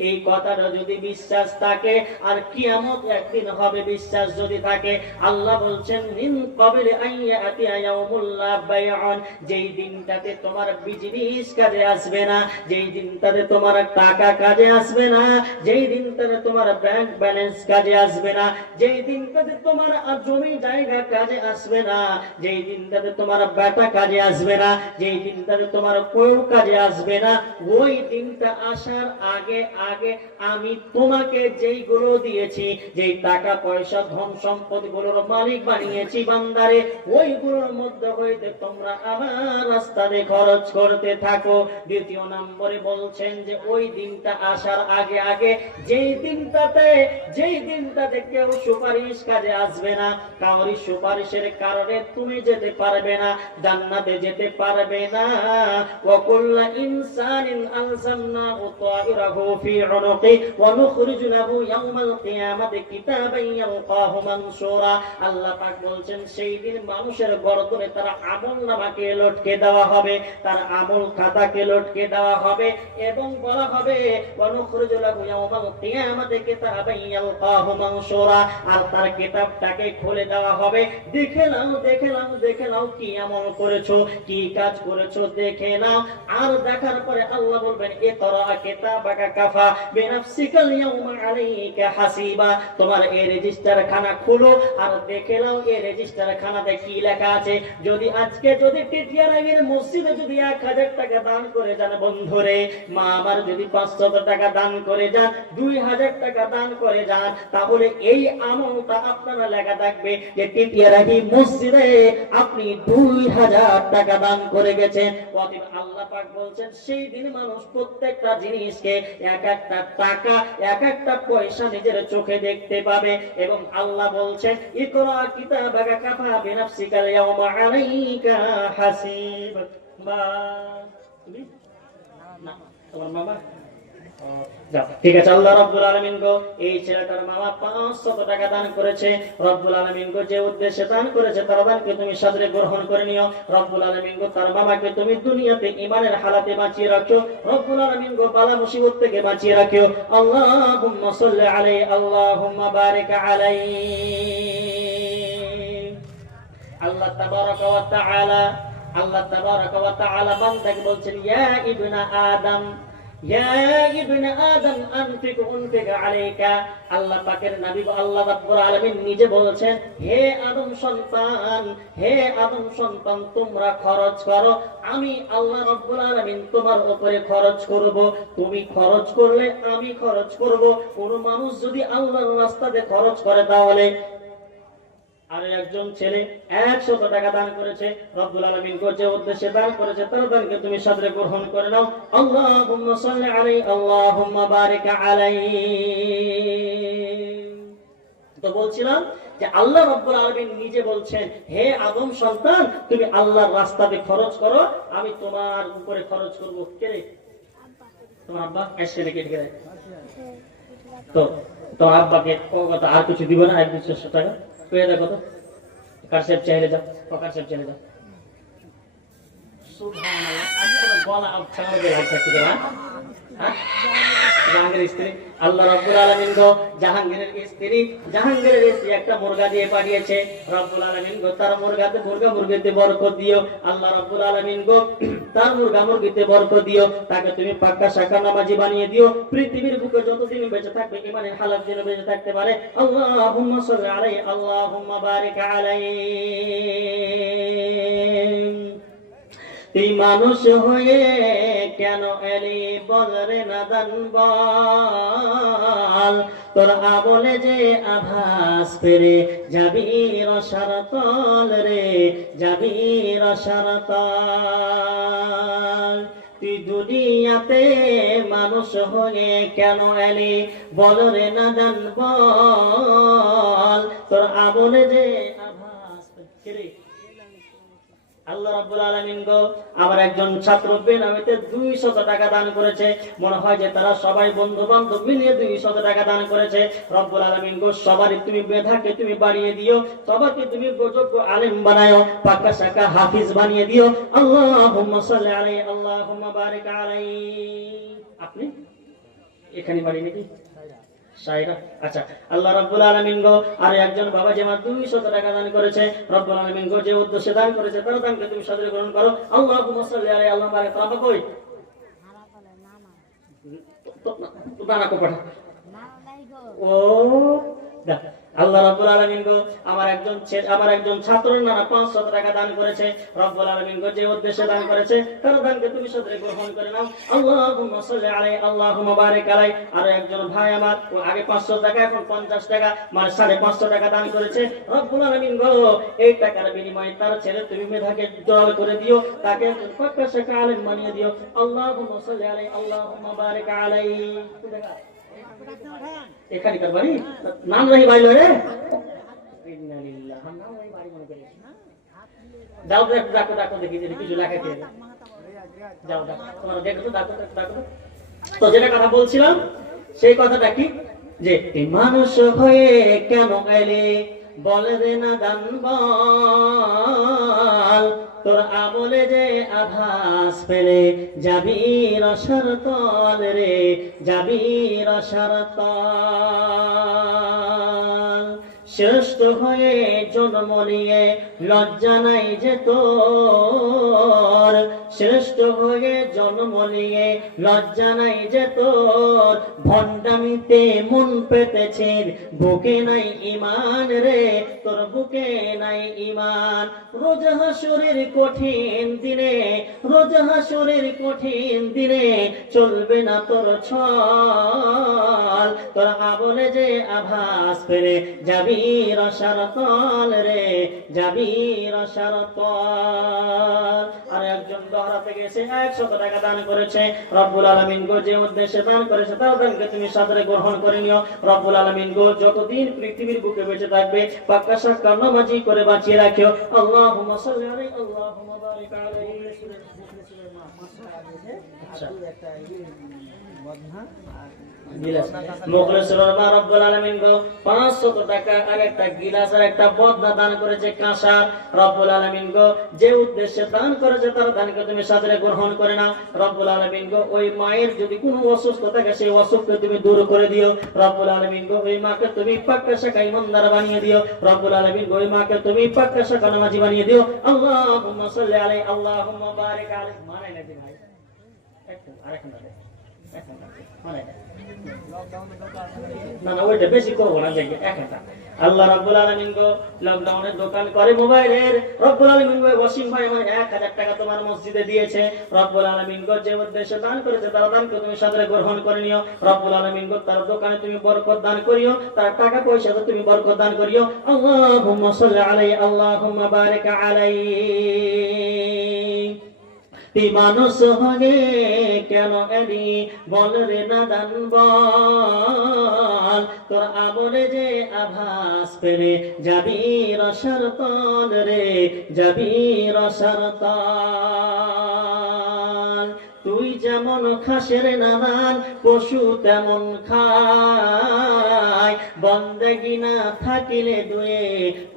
এই কথাটা যদি বিশ্বাস থাকে, আর কিয়ামত একদিন হবে বিশ্বাস যদি থাকে, আল্লাহ বলছেন মিন ক্বাবলি আইয়াতিয়া ইয়াউমুল লা বাইউন, যেই দিনটাতে তোমার বিজনেস কাজে আসবে না, যেই দিনটাতে তোমার টাকা কাজে আসবে না, যেই দিনটাতে তোমার ব্যাংক ব্যালেন্স কাজে আসবে না, যেই দিনটাতে তোমার জমি জায়গা কাজে আসবে না, যেই দিনটাতে তোমার বেটা কাজে আসবে না, যেই দিনটাতে তোমার কেউ কাজে আসবে না, ওই দিনটা আসার আগে আগে আমি তোমাকে যেইগুলো দিয়েছি, যেই টাকা পয়সা ধন সম্পদ গুলোর মালিক বানিয়েছি বান্দারে, ওইগুলোর মধ্যে হইতে তোমরা আমার রাস্তাতে খরচ করতে থাকো। দ্বিতীয় নম্বরে বলছেন যে ওই দিনটা আসার আগে আগে যেই দিনটাতে কেউ সুপারিশ কাজে আসবে না, কাউরি সুপারিশের কারণে তুমি যেতে পারবে না, জান্নাতে যেতে পারবে না। وكل إنسان ألزمناه طائره في عنقه ونخرج له يوم القيامة كتابا يلقاه منشورا। আল্লাহ পাক বলছেন সেই দিন মানুষের গর্দনে তার আমলনামাকে লটকে দেওয়া হবে, তার আমল খাতাকে লটকে দেওয়া হবে এবং বলা হবে ونخرج له يوم القيامة كتابا يلقاه منشورا, আর তার কিতাবটাকে খুলে দেওয়া হবে, দেখে নাও কি আমল করেছো, কি কাজ করেছো দেখে নাও। আর দেখার পরে আল্লাহ বলবেন ইকরা কিতাবাকা কাফা বিনাফসিকাল ইয়াউমা আলাইকা হাসিবা, তোমার এই রেজিস্টার খানা খুলো আর দেখে নাও এই রেজিস্টার খানাতে কি লেখা আছে। যদি আজকে যদি টিটিয়ারাগের মসজিদে যদি 1000 টাকা দান করে যান বন্ধুরে, মা আমার যদি 500 টাকা দান করে যান, 2000 টাকা দান করে যান, তাহলে এই আমলটা আপনারা লেখা থাকবে যে টিটিয়ারাগি মসজিদে আপনি 2000 টাকা দান করে গেছেন। অতএব আল্লাহ পাক বলছেন সেই দিন মানুষ প্রত্যেকটা জিনিসকে এক একটা টাকা এক একটা পয়সা নিজের চোখে দেখতে পাবে এবং আল্লাহ বলছেন ইকরা কিতাবাকা কাফা বিনাফসিকাল ইয়াউমা আলাইকা হাসিব। না তোমার মামা ঠিক আছে। আল্লাহ রাব্বুল আলামিন গো এই ছেলেটার মামা 500 টাকা দান করেছে। রব্বুল আলামিন গো যে উদ্দেশ্যে দান করেছে তার দানকে তুমি সাদরে গ্রহণ করে নিও। রব্বুল আলামিন গো তার মামাকে তুমি দুনিয়াতে ঈমানের হালাতে বাঁচিয়ে রাখো। রব্বুল আলামিন গো বালা মুসিবত থেকে বাঁচিয়ে রাখো। আল্লাহুম্মা সাল্লি আলাইহি আল্লাহুম্মা বারিক আলাইহি। আল্লাহ তাবারাকা ওয়া তাআলা বান্দাকে বলছেন ইয়া ইবনা আদম আনফিক আলাইকা। আল্লাহ পাকের নবী আল্লাহ রাব্বুল আলামিন নিজে বলছেন হে আদম সন্তান তোমরা খরচ করো, আমি আল্লাহ রাব্বুল আলামিন তোমার উপরে খরচ করব। তুমি খরচ করলে আমি খরচ করব। কোন মানুষ যদি আল্লাহর রাস্তাতে খরচ করে তাহলে আর একজন ছেলে 100 টাকা দান করেছে, রব্বুল আলামিন যে উদ্দেশ্যে দান করেছে তার দানকে তুমি সাদরে গ্রহণ করে নাও। আল্লাহুম্মা সাল্লি আলাইহি আল্লাহুম্মা বারিক আলাইহি। তো বলছিলাম যে আল্লাহ রাব্বুল আলামিন নিজে বলছেন, হে আদম সন্তান, তুমি আল্লাহর রাস্তাতে খরচ করো, আমি তোমার উপরে খরচ করব। কে রে? তোমার আব্বা এসে রেখে গেছে। তো তোমার আব্বাকে কত আর কিছু দিব না, 100-200 টাকা পেয়ে দেখো তো। কার সাহেব চাইলে যাও, কার সাহেব চাইলে যাও। সুবহানাল্লাহ, আজকে গলা ছাড়া বের হচ্ছে কি না? জাহাঙ্গীরের স্ত্রী, আল্লাহ রাব্বুল আলামিন জাহাঙ্গীরের স্ত্রী, জাহাঙ্গীরের স্ত্রী একটা মুরগা দিয়ে পাঠিয়েছে। রব্বুল আলামিন তার মুরগিতে বরকত দিও। আল্লাহ রাব্বুল আলামিন তার মুরগিতে বরকত দিও। তাকে তুমি পাক্কা শাখা নামাজি বানিয়ে দিও। পৃথিবীর বুকে যতদিন বেঁচে থাকবে ইমানের হালাত যেন বেঁচে থাকতে পারে। আল্লাহুম্মা সাল্লি আলাইহি আল্লাহুম্মা বারিক আলাইহি। তুই মানুষ হয়ে কেন এলি বদরে নাদান বল, তোর আবলে যে আভাস পেরে যাবি রসারতল রে, যাবি রসারতল। তুই দুনিয়াতে মানুষ হয়ে কেন এলি বদরে নাদান বল, তোর আবলে যে আভাস পেরে। আল্লাহ রাব্বুল আলামিন আমার একজন ছাত্র বেনামিতে 200 টাকা দান করেছে। মনে হয় যে তারা সবাই বন্ধু বান্ধব মিলিয়ে 200 টাকা দান করেছে। রব্বুল আলামিন সবারই তুমি মেধাকে তুমি বাড়িয়ে দিও, সবাইকে তুমি যোগ্য আলেম বানায়ো, পাক্কা শাখা হাফিজ বানিয়ে দিও। আল্লাহুম্মা সাল্লি আলাইহি আল্লাহুম্মা বারিক আলাইহি। আপনি এখানে বাড়ি নাকি সাইরা? আচ্ছা, আল্লাহ রাব্বুল আলামিন আর একজন বাবা যে আমার 200 টাকা দান করেছে। রব্বুল আলামিন যে উদ্দেশ্যে দান করেছে তার দানকে তুমি সাদরে গ্রহণ করো। আল্লাহুম্মা সাল্লি আলাইহি আল্লাহুম্মা বারিক। তারা কই? তো দানা কো পাঠা। ও দা আল্লাহ রাব্বুল আলামিন আমার একজন ছাত্রের নানা 500 টাকা দান করেছে। রব্বুল আলামিন যে উদ্দেশ্যে দান করেছে তার দানকে তুমি সাদরে গ্রহণ করে নাও। আল্লাহুম্মা সাল্লি আলাইহি আল্লাহুম্মা বারিক আলাইহি। আর একজন ভাই আমার ও আগে 500 টাকা এখন 50 টাকা মানে 550 টাকা দান করেছে। রব্বুল আলামিন এই টাকার বিনিময়ে তার ছেলে তুমি মেধাকে জল করে দিও, তাকে পাক্কা শাখা আলেম বানিয়ে দিও। আল্লাহুম্মা সাল্লি আলাইহি আল্লাহুম্মা বারিক আলাইহি। এখানকার বাড়ি নাম রহি ভাই রে। যাও দেখো দেখো দেখি যে কিছু লেখা কে যাও দেখো তোমরা দেখো তো দেখো দেখো। তো যেটা কথা বলছিলাম সেই কথাটা কি, যে মানুষ হয়ে কেন এলে বলে দে না দান বল, তোর আমলে যে আভাস পেলে যাবি রসার তল রে, যাবি রসার তল। শ্রেষ্ঠ হয়ে জন্ম নিয়ে লজ্জা নাই যে তোর, শ্রেষ্ঠ হয়ে জন্ম নিয়ে লজ্জা নাই যে তোর। ভণ্ডামিতে মন পেতেছে বুকে নাই ইমান রে, তোর বুকে নাই ইমান। রোজ হাসরের কঠিন দিনে, রোজ হাসরের কঠিন দিনে চলবে না তোর ছল, তোর আবলে যে আভাস পেলে যাবি রসার তল রে, যাবি রসার তল। আর একজন দহরাতে গেছে 100 টাকা দান করেছে। রব্বুল আলামিন যে উদ্দেশ্যে দান করেছে তার দানকে তুমি সাদরে গ্রহণ করে নিও। রব্বুল আলামিন যতদিন পৃথিবীর বুকে বেঁচে থাকবে পাক্কা শাখা নামাজি করে বাঁচিয়ে রাখিও। আল্লাহুম্মা সাল্লি আলাইহি আল্লাহুম্মা বারিক আলাইহি। আচ্ছা মুখলিসুর রহমান রব্বুল আলামিন 500 টাকা আর একটা গিলাস আর একটা বদনা দান করেছে কাঁসা। রব্বুল আলামিন যে উদ্দেশ্যে দান করেছে তার দানকে তুমি সাদরে গ্রহণ করে নাও। রব্বুল আলামিন ওই মায়ের যদি কোনো অসুস্থ থাকে সেই অসুখকে তুমি দূর করে দিও। রব্বুল আলামিন ওই মাকে তুমি পাক্কা শাখা ইমানদার বানিয়ে দিও। রব্বুল আলামিন ওই মাকে তুমি পাক্কা শাখা নামাজি বানিয়ে দিও। আল্লাহুম্মা সাল্লি আলাইহি আল্লাহুম্মা বারিক আলাইহি। মানে নাকি ভাই একটু আরেকটা না না ওইটা বেশি করবো না, দেখি একটা আল্লাহ রাব্বুল আলামিন গো লকডাউনের দোকান করে মোবাইলের, রব্বুল আলামিন গো ওয়াসিম ভাই আমার 1000 টাকা তোমার মসজিদে দিয়েছে, রব্বুল আলামিন গো যে উদ্দেশ্যে দান করেছে তার দানকে তুমি সাদরে গ্রহণ করে নিও, রব্বুল আলামিন গো তার দোকানে তুমি বরকত দান করিও, তার টাকা পয়সাতে তুমি বরকত দান করিও। আল্লাহুম্মা সাল্লি আলাইহি আল্লাহুম্মা বারিক আলাইহি। তুই মানুষ হয়ে কেন এলি বল রে নাদান বল, তোর আমলে যে আভাস পেলে যাবি রসার তল রে, যাবি রসার তল। তুই যেমন খাসের নানান পশু তেমন খায়, বন্দেগি না থাকিলে দুয়ে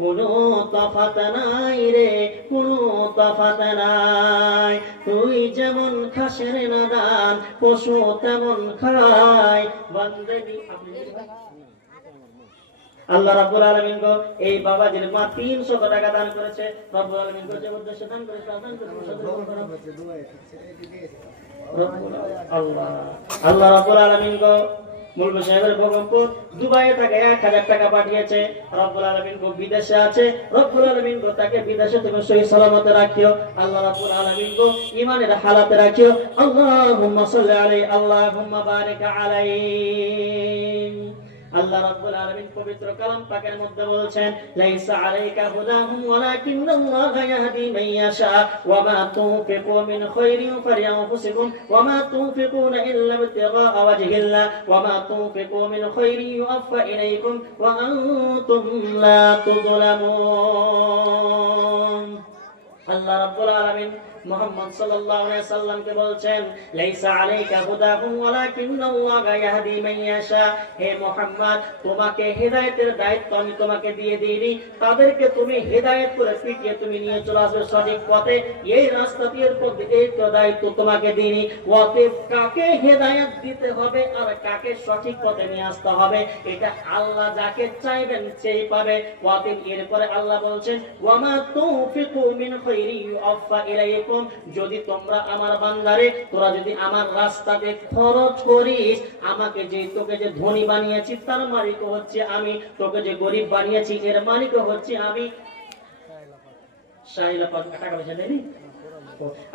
কোনো তফাত নাই রে, কোনো তফাত নাই। তুই যেমন খাসের নাদান পশু তেমন খায়, বন্দেগি। আল্লাহ রাব্বুল আলামিন গো এই বাবাজির মা 300 টাকা দান করেছে, রাব্বুল আলামিন গো যে উদ্দেশ্যে দান করেছে দান আল্লাহ আল্লাহ রাব্বুল আলামিন গো মুলবি সাহেবের ভগমপুর দুবাইয়ে তাকে 1000 টাকা পাঠিয়েছে, রব্বুল আলামিন গো বিদেশে আছে, রব্বুল আলামিন গো তাকে বিদেশে তুমি সহি সালামতে রাখিও, আল্লাহ রাব্বুল আলামিন গো ঈমানের হালাতে রাখিও। আল্লাহুম্মা সাল্লি আলাইহি আল্লাহুম্মা বারিক আলাইহি। আল্লাহ রাব্বুল আলামিন পবিত্র কালাম পাকের মধ্যে বলছেন, লাইসা আলাইকা হুদাহুম ওয়ালাকিন্নাল্লাহা ইয়াহদি মান ইয়াশা ওয়া মা তুনফিকু মিন খায়রিন ফালিআনফুসিকুম ওয়া মা তুনফিকুনা ইল্লা ইবতিগাআ ওয়াজহিল্লাহ ওয়া মা তুনফিকু মিন খায়রিন ইউআফা ইলাইকুম ওয়া আনতুম লা তুযলামুন। আল্লাহ রাব্বুল আলামিন মুহাম্মদ সাল্লাল্লাহু আলাইহি সাল্লামকে বলছেন, লাইসা আলাইকা হুদাহুম ওয়ালাকিন্নাল্লাহা ইয়াহদি মান ইয়াশা। হে মুহাম্মদ, তোমাকে হেদায়েতের দায়িত্ব আমি তোমাকে দিয়ে দিইনি, তাদেরকে তুমি হেদায়েত করে পিটিয়ে তুমি নিয়ে চলে আসবে সঠিক পথে, এই রাস্তা দিয়ে পথে, এই তো দায়িত্ব তোমাকে দিইনি। অতএব কাকে হেদায়েত দিতে হবে আর কাকে সঠিক পথে নিয়ে আসতে হবে এটা আল্লাহ যাকে চাইবেন সেই পাবে। অতএব এরপরে আল্লাহ বলছেন, ওয়া মা তুনফিকু মিন খায়রিন ইউআফা ইলাইকুম। যদি তোমরা আমার বান্দারে তোরা যদি আমার রাস্তাতে খরচ করিস, আমাকে যে তোকে যে ধনী বানিয়েছি তার মালিক হচ্ছে আমি, তোকে যে গরিব বানিয়েছি এর মালিক হচ্ছে আমি। শাহিলা টাকা পয়সা দেনি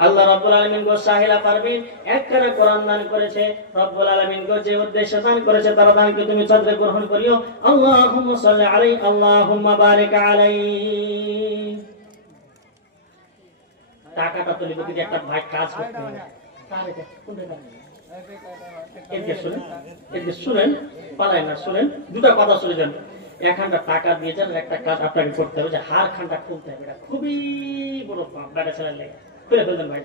আল্লাহ রাব্বুল আলামিন গো শাহিলা পারবেন একখানা কোরআন দান করেছে, রাব্বুল আলামিন গো যে উদ্দেশ্যে দান করেছে তার দানকে তুমি সাদরে গ্রহণ করিও। আল্লাহুম্মা সাল্লি আলাইহি আল্লাহুম্মা বারিক আলাইহি। টাকাটা তো লিখে একটা ভাই কাজ করতে হবে, কার এটা কোনটা এদিকে শুনেন পালায় না, শুনেন দুটো কথা শুনে যান। একখানটা টাকা দিয়ে যান, একটা কাজ আপনাকে করতে হবে, যে হার খানটা খুলতে হবে, এটা খুবই বড় পাপ, বেটা ছেলের লেগে খুলে ফেলবেন ভাই,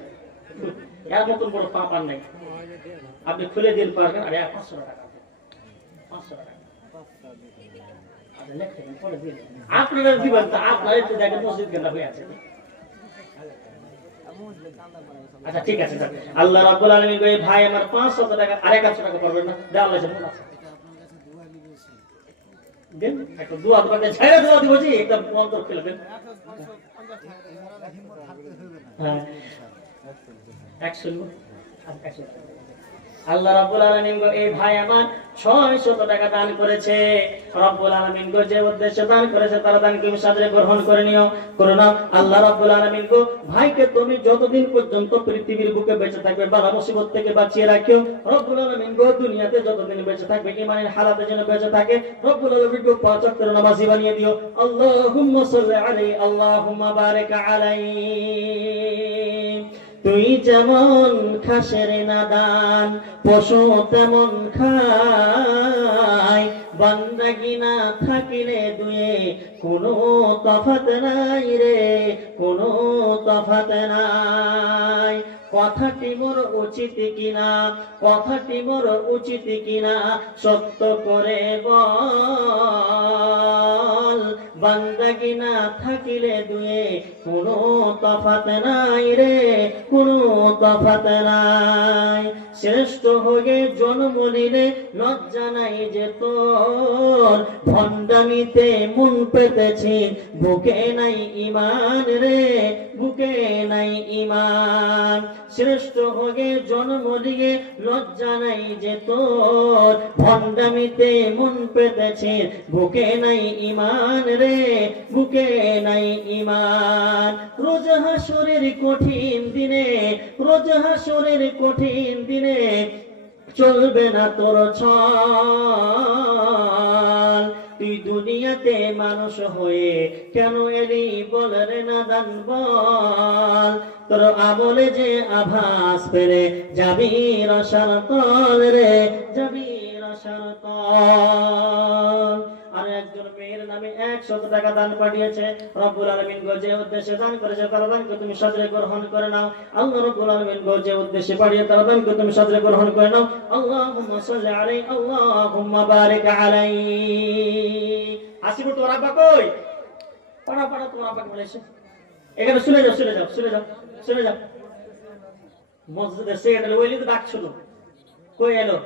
এর মতন বড় পাপ আর নাই, আপনি খুলে দিন পারবেন। আরে 500 টাকা 500 টাকা আপনারা দিবেন, তা আপনারা একটু দেখেন মসজিদ কেনা হয়ে আছে। আচ্ছা ঠিক আছে, আল্লাহ রাব্বুল আলামিন কই ভাই আমার 500 টাকা আর 100 টাকা পড়বে না, দাও আল্লাহ মন আছে দেন, একটু দোয়া করতে ছাইরা দোয়া দিব জি, একদম অন্তর খুলে দেন। হ্যাঁ 100 আল্লাহ রাব্বুল আলামিন গো এই ভাই আমার 600 টাকা দান করেছে, রাব্বুল আলামিন গো যে উদ্দেশ্যে দান করেছে তার দানকে সাদরে গ্রহণ করে নিও, করো না। আল্লাহ রাব্বুল আলামিন গো ভাইকে তুমি যতদিন পর্যন্ত পৃথিবীর বুকে বেঁচে থাকবে বালা মুসিবত থেকে বাঁচিয়ে রাখিও, রব্বুল আলামিন গো দুনিয়াতে যতদিন বেঁচে থাকবে ঈমানের হালাতে যেন বেঁচে থাকে, রব্বুল আলামিন গো 5 ওয়াক্তের নামাজি বানিয়ে দিও। আল্লাহুম্মা সাল্লি আলাইহি আল্লাহুম্মা বারিক আলাইহি। তুই যেমন খাসের নাদান পশু তেমন খায়, বান্দাগি না থাকিলে দুয়ে কোনো তফাত নাই রে, কোনো তফাত নাই। কথাটি মোর উচিত কিনা, কথাটি মোর উচিত কিনা সত্য করে বল, বান্দাগি না থাকিলে দুয়ে কোনো তফাত নাই রে, কোনো তফাত নাই। শ্রেষ্ঠ হয়ে জন্ম নিলে লজ্জা নাই যে তোর, ভণ্ডামিতে মন পেতেছি বুকে নাই ঈমান রে, বুকে নাই ঈমান। শ্রেষ্ঠ ভোগে জন্ম দিয়ে লজ্জা নাই যে তোর, ভণ্ডামিতে মন পেতেছে বুকে নাই ঈমান রে, বুকে নাই ঈমান। রোজ হাসরের কঠিন দিনে, রোজ হাসরের কঠিন দিনে চলবে না তোর ছল। তুই দুনিয়াতে মানুষ হয়ে কেন এলি বল রে নাদান বল, তোর আমলে যে আভাস পেরে যাবি রসার তল রে, যাবি রসার তল। আর একজন মেয়ের নামে 100 টাকা দান পাঠিয়েছে, রব্বুল আলামিন গো যে উদ্দেশ্যে দান করেছে তার দানকে তুমি সদরে গ্রহণ করে নাও। আল্লাহ রব্বুল আলামিন গো যে উদ্দেশ্যে পাঠিয়ে তার দানকে তুমি সদরে গ্রহণ করে নাও। আল্লাহুম্মা সাল্লি আলাইহি, আল্লাহুম্মা বারিক আলাইহি। আসিবু তোর আব্বা কই? পাড়া পাড়া তোর আব্বাকে বলেছে এখানে শুনে যাও, শুনে যাও, শুনে যাও, শুনে যাও। মসজিদের সেক্রেটারি ওইলি তো ডাকছিল, কই এলো?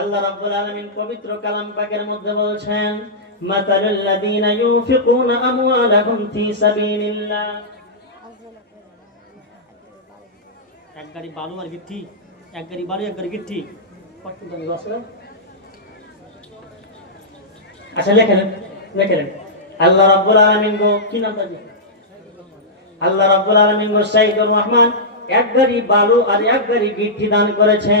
আল্লাহ রাব্বুল আলামিন পবিত্র কালাম পাকের মধ্যে বলছেন, মাতালুল লাযিনা ইউনফিকুনা আমওয়ালাহুম ফি সাবিলিল্লাহ। এক গাড়ি বালু আর গিট্টি, এক গাড়ি বালু এক গাড়ি গিট্টি, কত দাম আছে? আচ্ছা লেখেন, লেখেন। আল্লাহ রাব্বুল আলামিন গো কি নাম তার? আল্লাহ রাব্বুল আলামিন গো সাইয়্যিদুর রহমান এক গাড়ি বালু আর এক গাড়ি গিট্টি দান করেছে।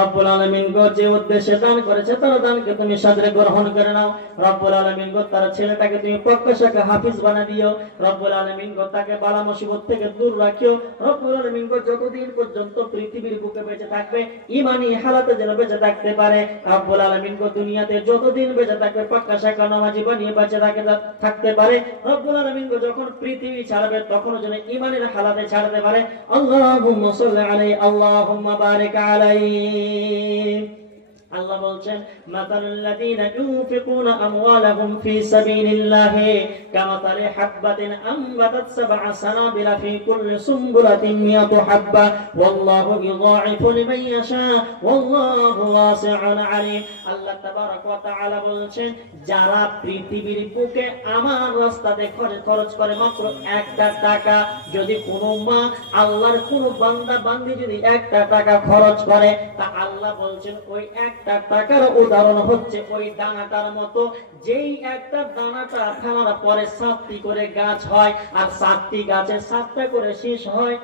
রব্বুল আলামিন গো যে উদ্দেশ্যে দান করেছে তার দানকে তুমি সাদরে গ্রহণ করে নাও। রব্বুল আলামিন গো তার ছেলেটাকে তুমি প্রকাশকে হাফিজ বানিয়ে দিও। রব্বুল আলামিন গো তাকে বালা মুসিবত থেকে দূর রাখিও। রব্বুল আলামিন গো যতদিন পর্যন্ত পৃথিবীর বুকে বেঁচে থাকবে ঈমানি হালাতে যেন বেঁচে থাকতে পারে। রব্বুল আলামিন গো দুনিয়াতে যতদিন বেঁচে থাকবে প্রকাশকে নামাজি বানিয়ে বেঁচে থাকতে পারে। রব্বুল আলামিন গো যখন পৃথিবী ছাড়বে তখন যেন ঈমানের হালাতে ছাড়তে পারে। আল্লাহুম্মা সাল্লি আলাইহি, আল্লাহুম্মা বারিক আলাইহি। আল্লাহ বলছেন, মাতালুল লাযিনা ইউনফিকুনা আমওয়ালাহুম ফি সাবিলিল্লাহি কামাতালি হাববাতিন আমবাতাত সাবআ সানাবিলা ফি কুল্লি সুমবুলাতিন মিয়াতু হাব্বা ওয়াল্লাহু ইউযাইফু লিমান ইয়াশা ওয়াল্লাহু ওয়াসিউন আলীম। আল্লাহ তাবারক ওয়া তাআলা বলছেন, যারা পৃথিবীর বুকে আমার রাস্তাতে খরচ করে মাত্র 1টা টাকা, যদি কোনো মা আল্লাহর কোনো বান্দা বান্দি যদি 1টা টাকা খরচ করে, তা আল্লাহ বলছেন ওই 1টা টাকার উদাহরণ হচ্ছে ওই দানাটার মতো, যেই একটা দানাটা ফেলার পরে 7টি করে গাছ হয়, আর 7টি গাছে 7টা করে শীষ হয়।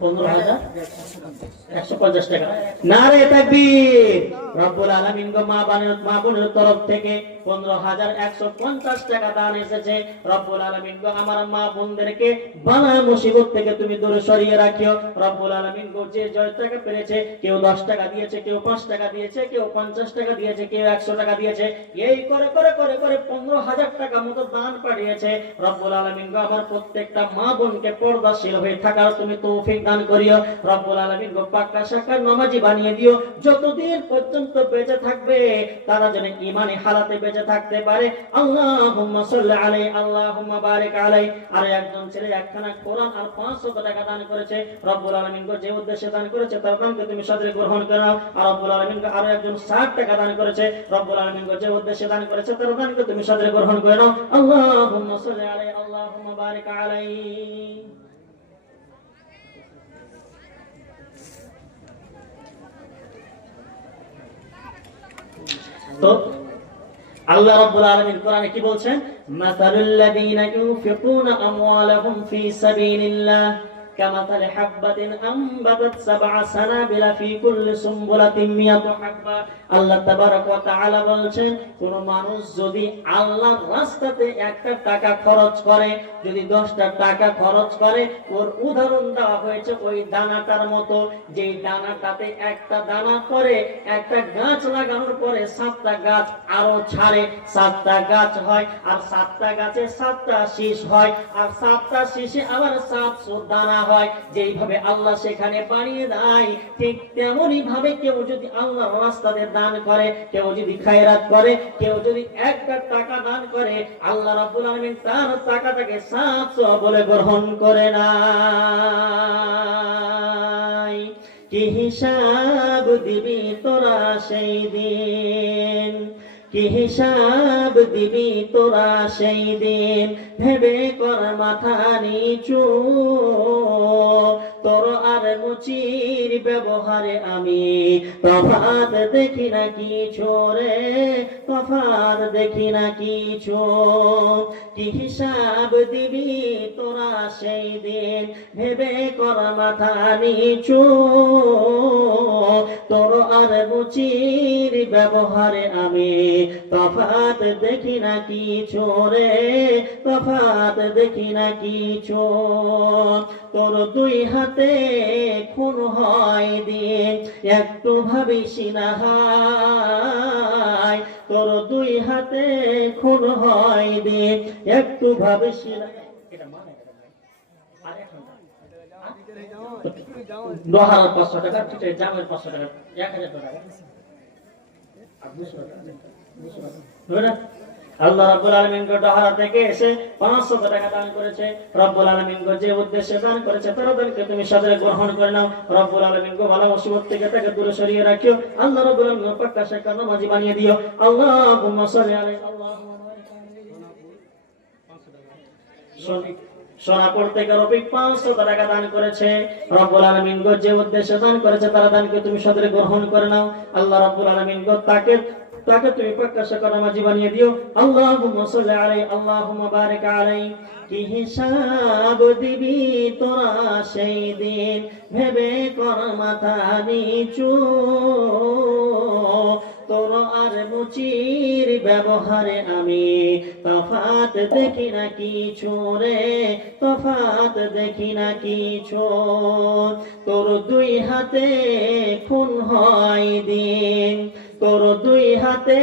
15,150 টাকা। নারে তাকবীর। রব্বুল আলামিন গো মা বোনের তরফ থেকে 15,150 টাকা দান এসেছে। রব্বুল আলামিন গো আমার মা বোনদেরকে বালা মুসিবত থেকে তুমি দূরে সরিয়ে রাখিও। রব্বুল আলামিন গো যে জয় টাকা পেরেছে, কেউ 10 টাকা দিয়েছে, কেউ 5 টাকা দিয়েছে, কেউ 50 টাকা দিয়েছে, কেউ 100 টাকা দিয়েছে, এই করে করে করে করে 15,000 টাকা মতো দান পাঠিয়েছে। রব্বুল আলামিন গো আমার প্রত্যেকটা মা বোনকে পর্দাশীল হয়ে থাকার তুমি তৌফিক দান করিও। রব্বুল আলামিন গো পাক্কা শাকার নামাজি বানিয়ে দিও। যতদিন পর্যন্ত বেঁচে থাকবে তারা যেন ঈমানি হালাতে বেঁচে থাকতে পারে। আল্লাহুম্মা সাল্লি আলাইহি, আল্লাহুম্মা বারিক আলাইহি। আর একজন ছেলে একখানা কোরআন আর 500 টাকা দান করেছে। রব্বুল আলামিন গো যে উদ্দেশ্যে দান করেছে তার দানকে তুমি সদরে গ্রহণ করে নাও। আর রব্বুল আলামিন গো আরো একজন 60 টাকা দান করেছে। রব্বুল আলামিন গো যে উদ্দেশ্যে দান করেছে তার দানকে তুমি সদরে গ্রহণ করে নাও। আল্লাহুম্মা সাল্লি আলাইহি, আল্লাহুম্মা বারিক আলাইহি। তো আল্লাহ রাব্বুল আলামিন কোরআনে কি বলছেন? মাসালুল লাযিনা ইউনফিকুনা আমওয়ালাহুম ফি সাবিলিল্লাহ কামাতালি হাববাতিন আমবাতাত সাবআ সানাবিলা ফি কুল্লি সুমবুলাতিন মিয়াতু হাব্বা। আল্লাহ তাবারক ওয়া তাআলা বলছেন, কোন মানুষ যদি আল্লাহর রাস্তাতে 1টা টাকা খরচ করে, যদি 10টা টাকা খরচ করে, ওর উদাহরণ দেওয়া হয়েছে ওই দানাটার মতো, যেই দানাটাতে একটা দানা করে একটা গাছ লাগানোর পরে 7টা গাছ আরো ছাড়ে, 7টা গাছ হয়, আর 7টা গাছে 7টা শীষ হয়, আর 7টা শীষে আবার 700 দানা হয়। যেইভাবে আল্লাহ সেখানে বানিয়ে দেয়, ঠিক তেমনই ভাবে কেউ যদি আল্লাহর রাস্তাতে দান করে, কেউ যদি খায়রাত করে, কেউ যদি 1টা টাকা দান করে, আল্লাহ রাব্বুল আলামিন তার টাকাটাকে 700 বলে গ্রহণ করে না। কি হিসাব দিবি তোরা সেই দিন, কি হিসাব দিবি তোরা সেই দিন, ভেবে কর মাথা নিচু। তোর আর মুচির ব্যবহারে আমি তফাৎ দেখি না কিছু রে, তফাৎ দেখি না কিছু। কি হিসাব দিবি তোরা সেই দিন, ভেবে কর মাথা নিচু। তোর আর মুচির ব্যবহারে আমি তফাৎ দেখি না কিছু রে, তফাৎ দেখি না কিছু। তোর দুই হাতে খুন হয় দিন, একটু ভাবিস না হায়। তোর দুই হাতে খুন হয় দিন, একটু ভাবিস না। লোহার 500 টাকা, জামের 500 টাকা, 1000 টাকা। আল্লাহ রাব্বুল আলামিন ডহারা থেকে এসে 500 টাকা দান করেছে। রব্বুল আলামিন যে উদ্দেশ্যে দান করেছে তার দানকে তুমি সাদরে গ্রহণ করে নাও। রব্বুল আলামিন ভালো মুসিবত থেকে তাকে দূরে সরিয়ে রাখিও। আল্লাহ রাব্বুল আলামিন পাক্কা শেখা নামাজি বানিয়ে দিও। আল্লাহুম্মা সাল্লি আলাইহি। সোনাপুর থেকে রফিক 500 টাকা দান করেছে। রব্বুল আলামিন যে উদ্দেশ্যে দান করেছে তার দানকে তুমি সাদরে গ্রহণ করে নাও। আল্লাহ রাব্বুল আলামিন তাকে তুমি পাক্কা শেখা নামাজি বানিয়ে দিও। আল্লাহুম্মা সাল্লি আলাইহি, আল্লাহুম্মা বারিক আলাইহি। কি হিসাব দিবি তোরা সেই দিন, ভেবে কর মাথা নিচু। তোর আর মুচির ব্যবহারে আমি তফাৎ দেখি না কিছু রে, তফাৎ দেখি না কিছু। তোর দুই হাতে খুন হয় দিন, তোর দুই হাতে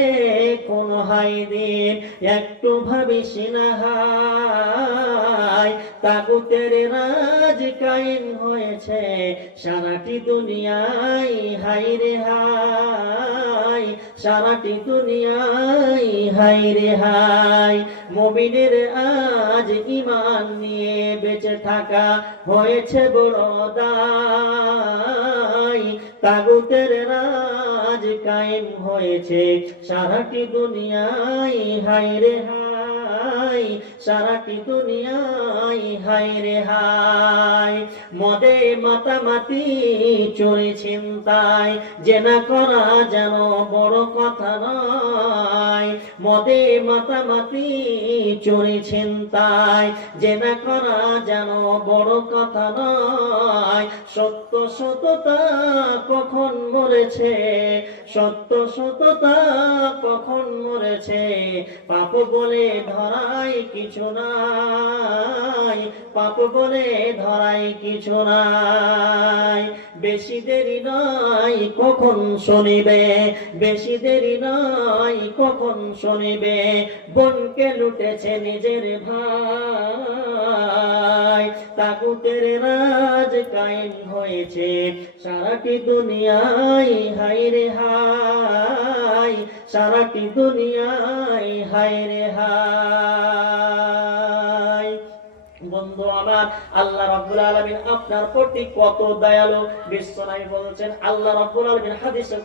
খুন হয় দিন, একটু ভাবিস না হায়। তাগুতের রাজ কায়েম হয়েছে সারাটি দুনিয়ায়, হায় রে হায়, সারাটি দুনিয়ায়, হায় রে হায়। মুমিনের আজ ঈমান নিয়ে বেঁচে থাকা হয়েছে বড় দায়। তাগুতের রাজ কায়েম হয়েছে সারাটি দুনিয়ায়, হায় রে হায়, সারাটি দুনিয়ায়, হায় রে হায়। মদে মাতামাতি চোরে ছিনতাই জেনা করা যেন বড় কথা নয়। মদে মাতামাতি চোরে ছিনতাই জেনা করা যেন বড় কথা নয়। সত্য সততা কখন মরেছে, সত্য সততা কখন মরেছে, পাপ বলে ধরাই কিছু নাই, পাপ বলে ধরাই কিছু নাই। বেশি দেরি নয় কখন শুনিবে, বেশি দেরি নয় কখন শুনিবে, বোনকে লুটেছে নিজের ভাই। তাগুতের রাজ কায়েম হয়েছে সারাটি দুনিয়ায়, হায় রে হায়, সারাটি দুনিয়ায়, হায় রে হায়। বন্ধু আমার, আল্লাহ রাব্বুল আলামিন আপনার প্রতি কত দয়ালু। বিশ্বনবী বলছেন, আল্লাহ রাব্বুল আলামিন হাদিসে